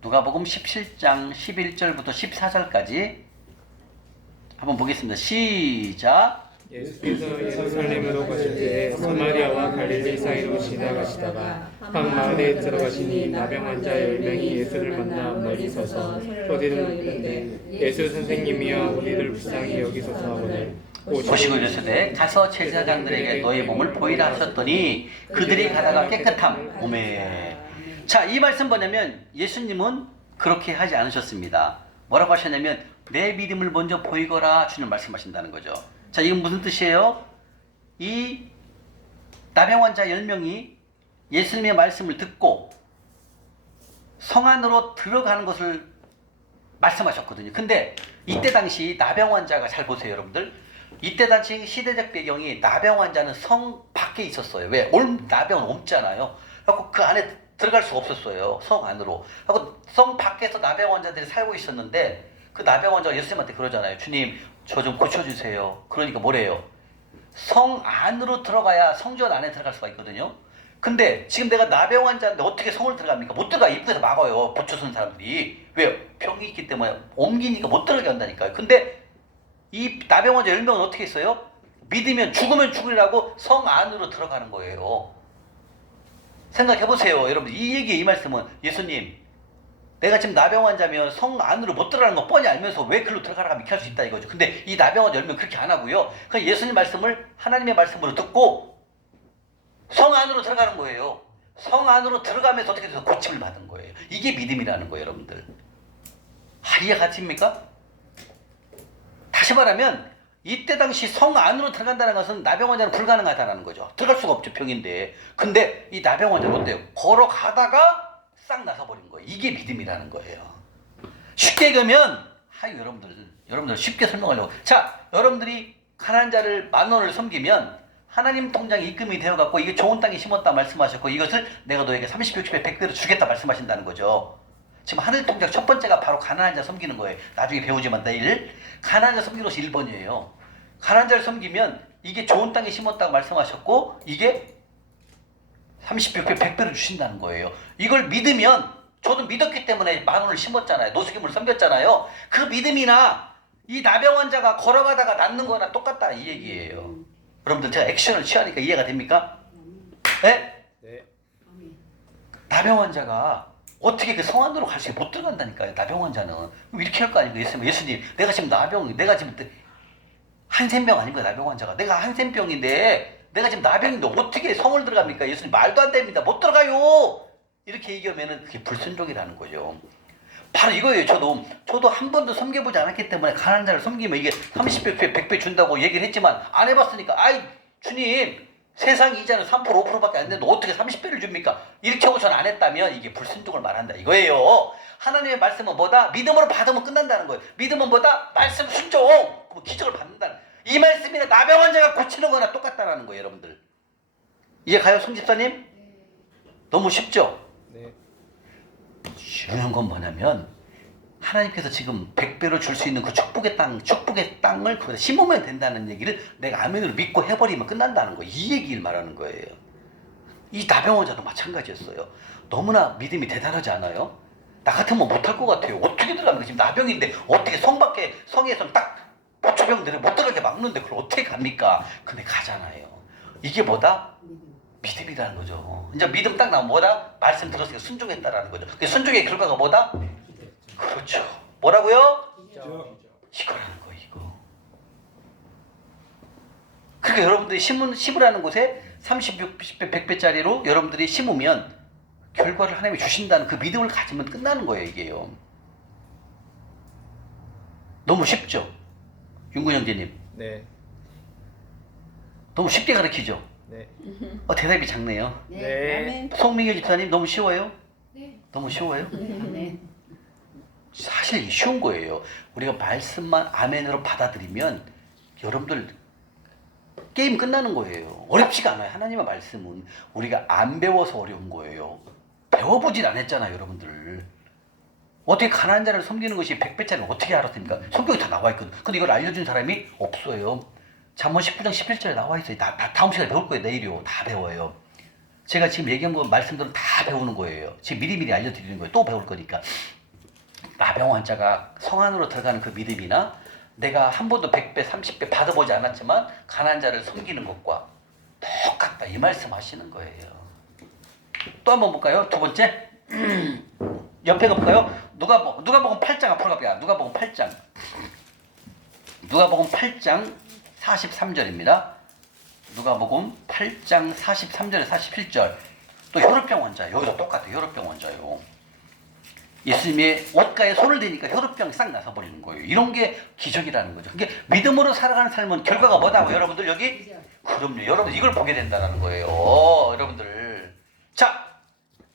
누가복음 17장 11절부터 14절까지 한번 보겠습니다. 시작. 예수께서 예루살렘으로 가실 때에 사마리아와 갈릴리 사이로 지나가시다가 한 마을에 들어가시니 나병 환자 10명이 예수를 만나 멀리 서서 소리를 내는데 예수 선생님이여 우리를 불쌍히 여기소서 하거늘 보시고 이르시되 가서 제사장들에게 너의 몸을 보이라 하셨더니 그들이 가다가 깨끗함. 오메. 자, 이 말씀 뭐냐면 예수님은 그렇게 하지 않으셨습니다. 뭐라고 하셨냐면 내 믿음을 먼저 보이거라 주님 말씀하신다는 거죠. 자, 이건 무슨 뜻이에요? 이 나병 환자 10명이 예수님의 말씀을 듣고 성 안으로 들어가는 것을 말씀하셨거든요. 근데 이때 당시 나병 환자가 잘 보세요, 여러분들. 이때 당시 시대적 배경이 나병 환자는 성 밖에 있었어요. 왜? 나병은 옮잖아요. 그래서 그 안에 들어갈 수가 없었어요. 성 안으로. 그리고 성 밖에서 나병 환자들이 살고 있었는데 그 나병 환자가 예수님한테 그러잖아요. 주님, 저 좀 고쳐주세요. 그러니까 뭐래요? 성 안으로 들어가야 성전 안에 들어갈 수가 있거든요. 근데 지금 내가 나병 환자인데 어떻게 성을 들어갑니까? 못 들어가. 입구에서 막아요. 보초 쓴 사람들이. 왜요? 병이 있기 때문에 옮기니까 못 들어가게 한다니까요. 근데 이 나병 환자 10명은 어떻게 했어요? 믿으면 죽으면 죽으리라고 성 안으로 들어가는 거예요. 생각해보세요. 여러분, 이 얘기, 이 말씀은 예수님, 내가 지금 나병 환자면 성 안으로 못 들어가는 거 뻔히 알면서 왜 글로 들어가라고 믿게 할 수 있다 이거죠. 근데 이 나병 환자 10명 그렇게 안 하고요. 그냥 예수님 말씀을 하나님의 말씀으로 듣고 성 안으로 들어가는 거예요. 성 안으로 들어가면서 어떻게 돼서 고침을 받은 거예요. 이게 믿음이라는 거예요, 여러분들. 이해 가십니까? 다시 말하면 이때 당시 성 안으로 들어간다는 것은 나병 환자는 불가능하다는 거죠. 들어갈 수가 없죠, 병인데. 근데 이 나병 환자는 어때요? 걸어가다가 싹 나서버린 거예요. 이게 믿음이라는 거예요. 쉽게 얘기하면, 여러분들 쉽게 설명하려고. 자, 여러분들이 가난한 자를 10,000원을 섬기면 하나님 통장에 입금이 되어갖고 이게 좋은 땅에 심었다 말씀하셨고 이것을 내가 너에게 30, 60배, 100배로 주겠다 말씀하신다는 거죠. 지금 하늘 통장 첫 번째가 바로 가난한 자 섬기는 거예요. 나중에 배우지만 내일 가난한 자 섬기는 것이 1번이에요. 가난한 자를 섬기면 이게 좋은 땅에 심었다고 말씀하셨고 이게 30배, 100배로 주신다는 거예요. 이걸 믿으면 저도 믿었기 때문에 10,000원을 심었잖아요. 노숙인을 섬겼잖아요. 그 믿음이나 이 나병 환자가 걸어가다가 낫는 거나 똑같다 이 얘기예요. 여러분들 제가 액션을 취하니까 이해가 됩니까? 네? 네. 나병 환자가 어떻게 그 성 안으로 갈 수 있게 못 들어간다니까요. 나병 환자는 이렇게 할 거 아닙니까? 예수님, 내가 지금 내가 지금 한센병 아닙니까? 나병 환자가 내가 한센병인데 내가 지금 나병인데 어떻게 성을 들어갑니까? 예수님 말도 안 됩니다. 못 들어가요. 이렇게 얘기하면은 그게 불순종이라는 거죠. 바로 이거예요. 저도 한 번도 섬겨보지 않았기 때문에 가난한 자를 섬기면 이게 30배, 100배 준다고 얘기를 했지만 안 해봤으니까 아이 주님 세상 이자는 3%, 5%밖에 안 되는데 어떻게 30배를 줍니까? 이렇게 하고 전 안 했다면 이게 불순종을 말한다 이거예요. 하나님의 말씀은 뭐다? 믿음으로 받으면 끝난다는 거예요. 믿음은 뭐다? 말씀 순종. 그럼 기적을 받는다는 이 말씀이나 나병 환자가 고치는 거나 똑같다라는 거예요. 여러분들 이해 가요? 송 집사님? 너무 쉽죠? 네. 중요한 건 뭐냐면 하나님께서 지금 100배로 줄 수 있는 그 축복의 땅을 거기다 심으면 된다는 얘기를 내가 아멘으로 믿고 해버리면 끝난다는 거예요. 이 얘기를 말하는 거예요. 이 나병 환자도 마찬가지였어요. 너무나 믿음이 대단하지 않아요? 나 같으면 못할 것 같아요. 어떻게 들어갑니까? 지금 나병인데 어떻게 성에서 딱 보초병들을 못 들어가게 막는데 그걸 어떻게 갑니까? 근데 가잖아요. 이게 뭐다? 믿음이라는 거죠. 이제 믿음 딱 나오면 뭐다? 말씀 들었으니까 순종했다라는 거죠. 그 순종의 결과가 뭐다? 그렇죠. 뭐라고요? 이거라는 거 이거. 그러니까 여러분들이 심으라는 곳에 30, 60배, 100배짜리로 여러분들이 심으면 결과를 하나님이 주신다는 그 믿음을 가지면 끝나는 거예요 이게요. 너무 쉽죠? 윤근 형제님. 네. 너무 쉽게 가르치죠? 네. 대답이 작네요. 네. 아멘. 송민규 집사님 너무 쉬워요? 네. 너무 쉬워요? 아멘. 사실 쉬운 거예요. 우리가 말씀만 아멘으로 받아들이면 여러분들 게임 끝나는 거예요. 어렵지가 않아요. 하나님의 말씀은 우리가 안 배워서 어려운 거예요. 배워보질 않았잖아요, 여러분들. 어떻게 가난한 자를 섬기는 것이 100배짜리를 어떻게 알았습니까? 성경에 다 나와 있거든. 근데 이걸 알려준 사람이 없어요. 잠언 19장 11절에 나와 있어요. 다음 시간에 배울 거예요. 내일이요. 다 배워요. 제가 지금 얘기한 거 말씀들은 다 배우는 거예요. 지금 미리미리 알려드리는 거예요. 또 배울 거니까. 나병 환자가 성 안으로 들어가는 그 믿음이나 내가 한 번도 100배, 30배 받아보지 않았지만 가난한 자를 섬기는 것과 똑같다. 이 말씀 하시는 거예요. 또 한 번 볼까요? 두 번째. 옆에 볼까요? 누가복음 8장 앞으로 가볼게요. 누가복음 8장. 누가복음 8장 43절입니다. 누가복음 8장 43절에 47절. 또 혈우병 환자. 여기도 똑같아요. 혈우병 환자요. 예수님의 옷가에 손을 대니까 혈우병이 싹 나서버리는 거예요. 이런 게 기적이라는 거죠. 그게 믿음으로 살아가는 삶은 결과가 뭐다고 여러분들 여기? 그럼요. 여러분들 이걸 보게 된다는 거예요. 여러분들. 자,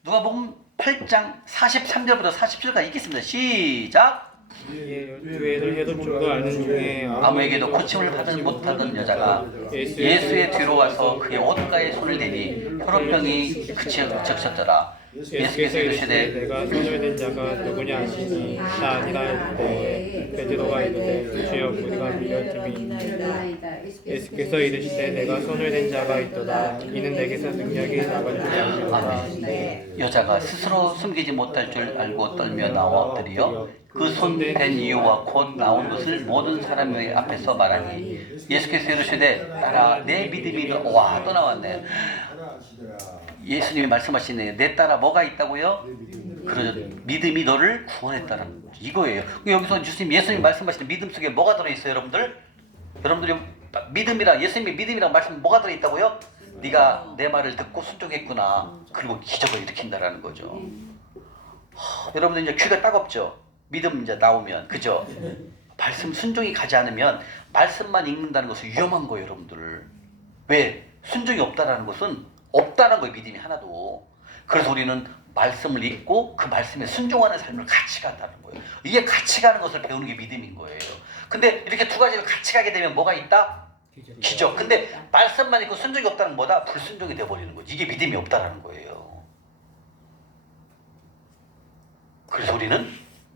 누가복음 8장 43절부터 47절까지 읽겠습니다. 시작. 죄를 해도 줄도 않은 중에 아무에게도 고침을 받지 못하던 여자가 예수의 뒤로 와서 그의 옷가에 손을 대니 혈우병이 그쳤더라. 예수께서 이르시되 내가 손을 댄 자가 누구냐 하시니 나 아니라 하는데 베드로가 이르되 주여 우리가 믿었음이니이다. 예수께서 이르시되 내가 손을 댄 자가 있도다. 이는 내게서 능력이 나갈 줄 알미로다. 여자가 스스로 숨기지 못할 줄 알고 떨며 나와 엎드려 그 손 댄 이유와 곧 나온 것을 모든 사람의 앞에서 말하니 예수께서 이르시되 따라 내 믿음이 와 또 나왔네. 예수님이 말씀하시네. 내 따라 뭐가 있다고요? 그러죠. 믿음이 너를 구원했다는 거죠. 이거예요. 여기서 예수님 말씀하시는 믿음 속에 뭐가 들어있어요, 여러분들? 여러분들이 믿음이라 예수님의 믿음이라고 말씀 뭐가 들어있다고요? 네가 내 말을 듣고 순종했구나. 그리고 기적을 일으킨다라는 거죠. 여러분들 이제 귀가 따갑죠? 믿음 이제 나오면 그죠? 말씀 순종이 가지 않으면 말씀만 읽는다는 것은 위험한 거예요, 여러분들. 왜? 순종이 없다라는 것은 없다는 거예요, 믿음이 하나도. 그래서 우리는 말씀을 읽고 그 말씀에 순종하는 삶을 같이 간다는 거예요. 이게 같이 가는 것을 배우는 게 믿음인 거예요. 근데 이렇게 두 가지를 같이 가게 되면 뭐가 있다? 기적. 근데 말씀만 읽고 순종이 없다는 뭐다? 불순종이 돼버리는 거지. 이게 믿음이 없다라는 거예요. 그래서 우리는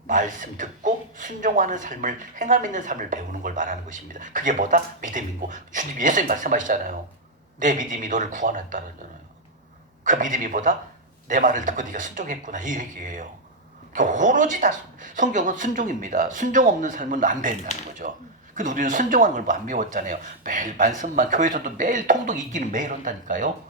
말씀 듣고 순종하는 삶을, 행함 있는 삶을 배우는 걸 말하는 것입니다. 그게 뭐다? 믿음이고, 주님이 예수님 말씀하시잖아요. 내 믿음이 너를 구원했다잖아요. 그 믿음이 뭐다? 내 말을 듣고 네가 순종했구나, 이 얘기예요. 오로지 다 성경은 순종입니다. 순종 없는 삶은 안 된다는 거죠. 근데 우리는 순종하는 걸 안 배웠잖아요. 매일 말씀만, 교회에서도 매일 통독 읽기는 매일 한다니까요.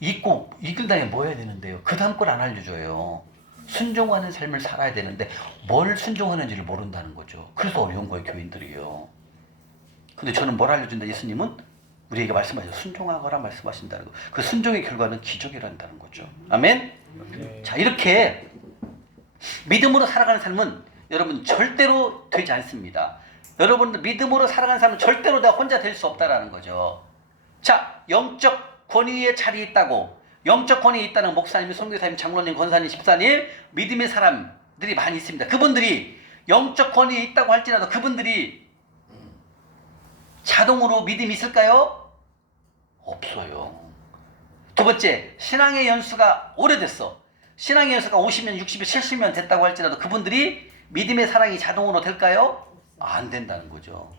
읽고 읽을 다음에 뭐 해야 되는데요? 그 다음 걸 안 알려줘요. 순종하는 삶을 살아야 되는데 뭘 순종하는지를 모른다는 거죠. 그래서 어려운 거예요, 교인들이요. 근데 저는 뭘 알려준다? 예수님은 우리에게 말씀하셔서 순종하거라 말씀하신다는 거. 그 순종의 결과는 기적이란다는 거죠. 아멘? 네. 자, 이렇게 믿음으로 살아가는 삶은 여러분 절대로 되지 않습니다. 여러분들 믿음으로 살아가는 삶은 절대로 다 혼자 될 수 없다라는 거죠. 자, 영적 권위에 자리에 있다고, 영적 권위에 있다는 목사님, 선교사님, 장로님, 권사님, 집사님, 믿음의 사람들이 많이 있습니다. 그분들이 영적 권위에 있다고 할지라도 그분들이 자동으로 믿음이 있을까요? 없어요. 두 번째, 신앙의 연수가 오래됐어. 신앙의 연수가 50년, 60년, 70년 됐다고 할지라도 그분들이 믿음의 사랑이 자동으로 될까요? 안 된다는 거죠.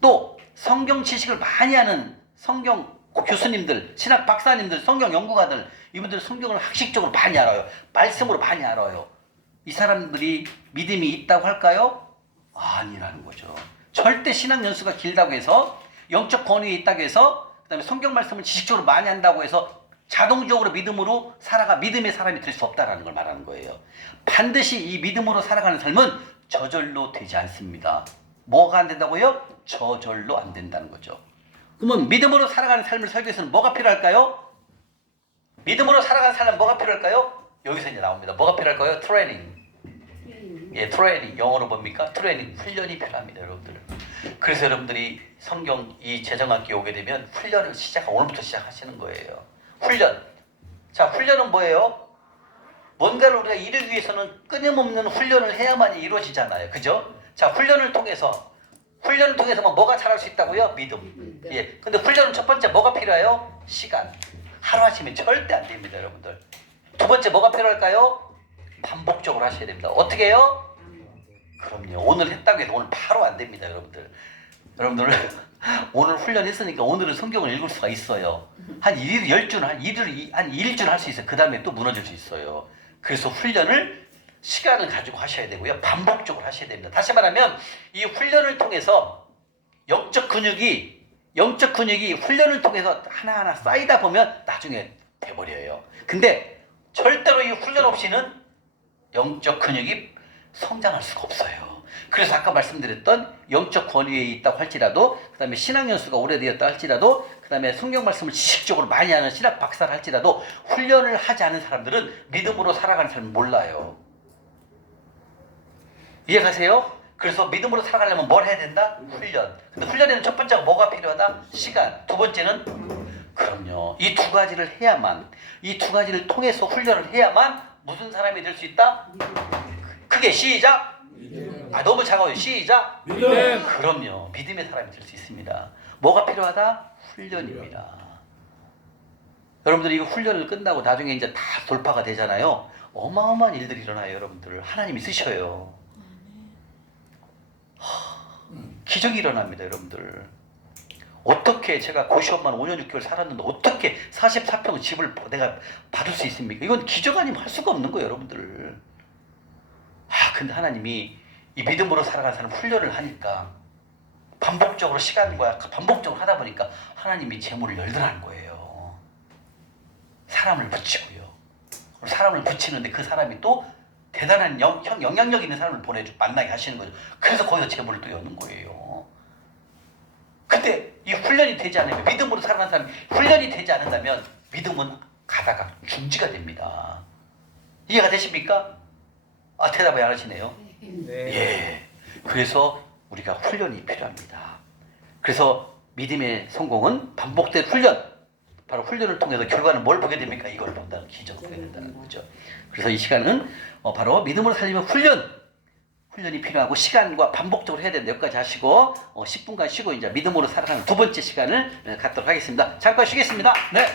또 성경 지식을 많이 하는 성경 교수님들, 신학 박사님들, 성경 연구가들, 이분들 성경을 학식적으로 많이 알아요. 말씀으로 많이 알아요. 이 사람들이 믿음이 있다고 할까요? 아니라는 거죠. 절대 신학 연수가 길다고 해서, 영적 권위에 있다고 해서, 그 다음에 성경 말씀을 지식적으로 많이 한다고 해서 자동적으로 믿음으로 살아가 믿음의 사람이 될 수 없다는 걸 말하는 거예요. 반드시 이 믿음으로 살아가는 삶은 저절로 되지 않습니다. 뭐가 안 된다고요? 저절로 안 된다는 거죠. 그러면 믿음으로 살아가는 삶을 살기 위해서는 뭐가 필요할까요? 믿음으로 살아가는 삶은 뭐가 필요할까요? 여기서 이제 나옵니다. 뭐가 필요할까요? 트레이닝. 예, 트레이닝. 영어로 뭡니까? 트레이닝. 훈련이 필요합니다, 여러분들. 그래서 여러분들이 성경 이 재정학기 오게 되면 훈련을 오늘부터 시작하시는 거예요. 훈련. 자, 훈련은 뭐예요? 뭔가를 우리가 이루기 위해서는 끊임없는 훈련을 해야만이 이루어지잖아요. 그죠? 자, 훈련을 통해서 훈련을 통해서만 뭐가 자랄 수 있다고요? 믿음. 예. 근데 훈련은 첫 번째 뭐가 필요해요? 시간. 하루 하시면 절대 안 됩니다, 여러분들. 두 번째 뭐가 필요할까요? 반복적으로 하셔야 됩니다. 어떻게 해요? 그럼요. 오늘 했다고 해서 오늘 바로 안 됩니다, 여러분들. 여러분들 오늘 훈련했으니까 오늘은 성경을 읽을 수가 있어요. 한 일주일 한 일주일 할 수 있어요. 그 다음에 또 무너질 수 있어요. 그래서 훈련을 시간을 가지고 하셔야 되고요. 반복적으로 하셔야 됩니다. 다시 말하면 이 훈련을 통해서 영적 근육이 훈련을 통해서 하나하나 쌓이다 보면 나중에 돼버려요. 근데 절대로 이 훈련 없이는 영적 근육이 성장할 수가 없어요. 그래서 아까 말씀드렸던 영적 권위에 있다고 할지라도, 그 다음에 신앙 연수가 오래되었다 할지라도, 그 다음에 성경 말씀을 지식적으로 많이 하는 신학 박사를 할지라도 훈련을 하지 않은 사람들은 믿음으로 살아가는 사람을 몰라요. 이해가세요? 그래서 믿음으로 살아가려면 뭘 해야 된다? 훈련. 근데 훈련에는 첫 번째가 뭐가 필요하다? 시간. 두 번째는 그럼요. 이 두 가지를 해야만, 이 두 가지를 통해서 훈련을 해야만 무슨 사람이 될 수 있다? 크게 시작. 너무 작아요. 시작. 믿음. 그럼요. 믿음의 사람이 될 수 있습니다. 뭐가 필요하다? 훈련입니다. 여러분들이 이 훈련을 끝나고 나중에 이제 다 돌파가 되잖아요. 어마어마한 일들이 일어나요, 여러분들. 하나님이 쓰셔요. 기적이 일어납니다, 여러분들. 어떻게 제가 고시원만 5년 6개월 살았는데 어떻게 44평 집을 내가 받을 수 있습니까? 이건 기적 아니면 할 수가 없는 거예요, 여러분들. 근데 하나님이 이 믿음으로 살아가는 사람 훈련을 하니까 반복적으로 시간과 반복적으로 하다 보니까 하나님이 재물을 열더라는 거예요. 사람을 붙이고요. 사람을 붙이는데 그 사람이 또 대단한 영향력 있는 사람을 만나게 하시는 거죠. 그래서 거기서 재물을 또 여는 거예요. 근데 이 훈련이 되지 않으면, 믿음으로 살아가는 사람이 훈련이 되지 않는다면 믿음은 가다가 중지가 됩니다. 이해가 되십니까? 대답을 안 하시네요. 네. 예. 그래서 우리가 훈련이 필요합니다. 그래서 믿음의 성공은 반복된 훈련. 바로 훈련을 통해서 결과는 뭘 보게 됩니까? 이걸 본다는 기적을 보게 된다는 거죠. 그래서 이 시간은 바로 믿음으로 살려면 훈련이 필요하고 시간과 반복적으로 해야 된다. 여기까지 하시고 10분간 쉬고 이제 믿음으로 살아가는 두 번째 시간을 갖도록 하겠습니다. 잠깐 쉬겠습니다. 네.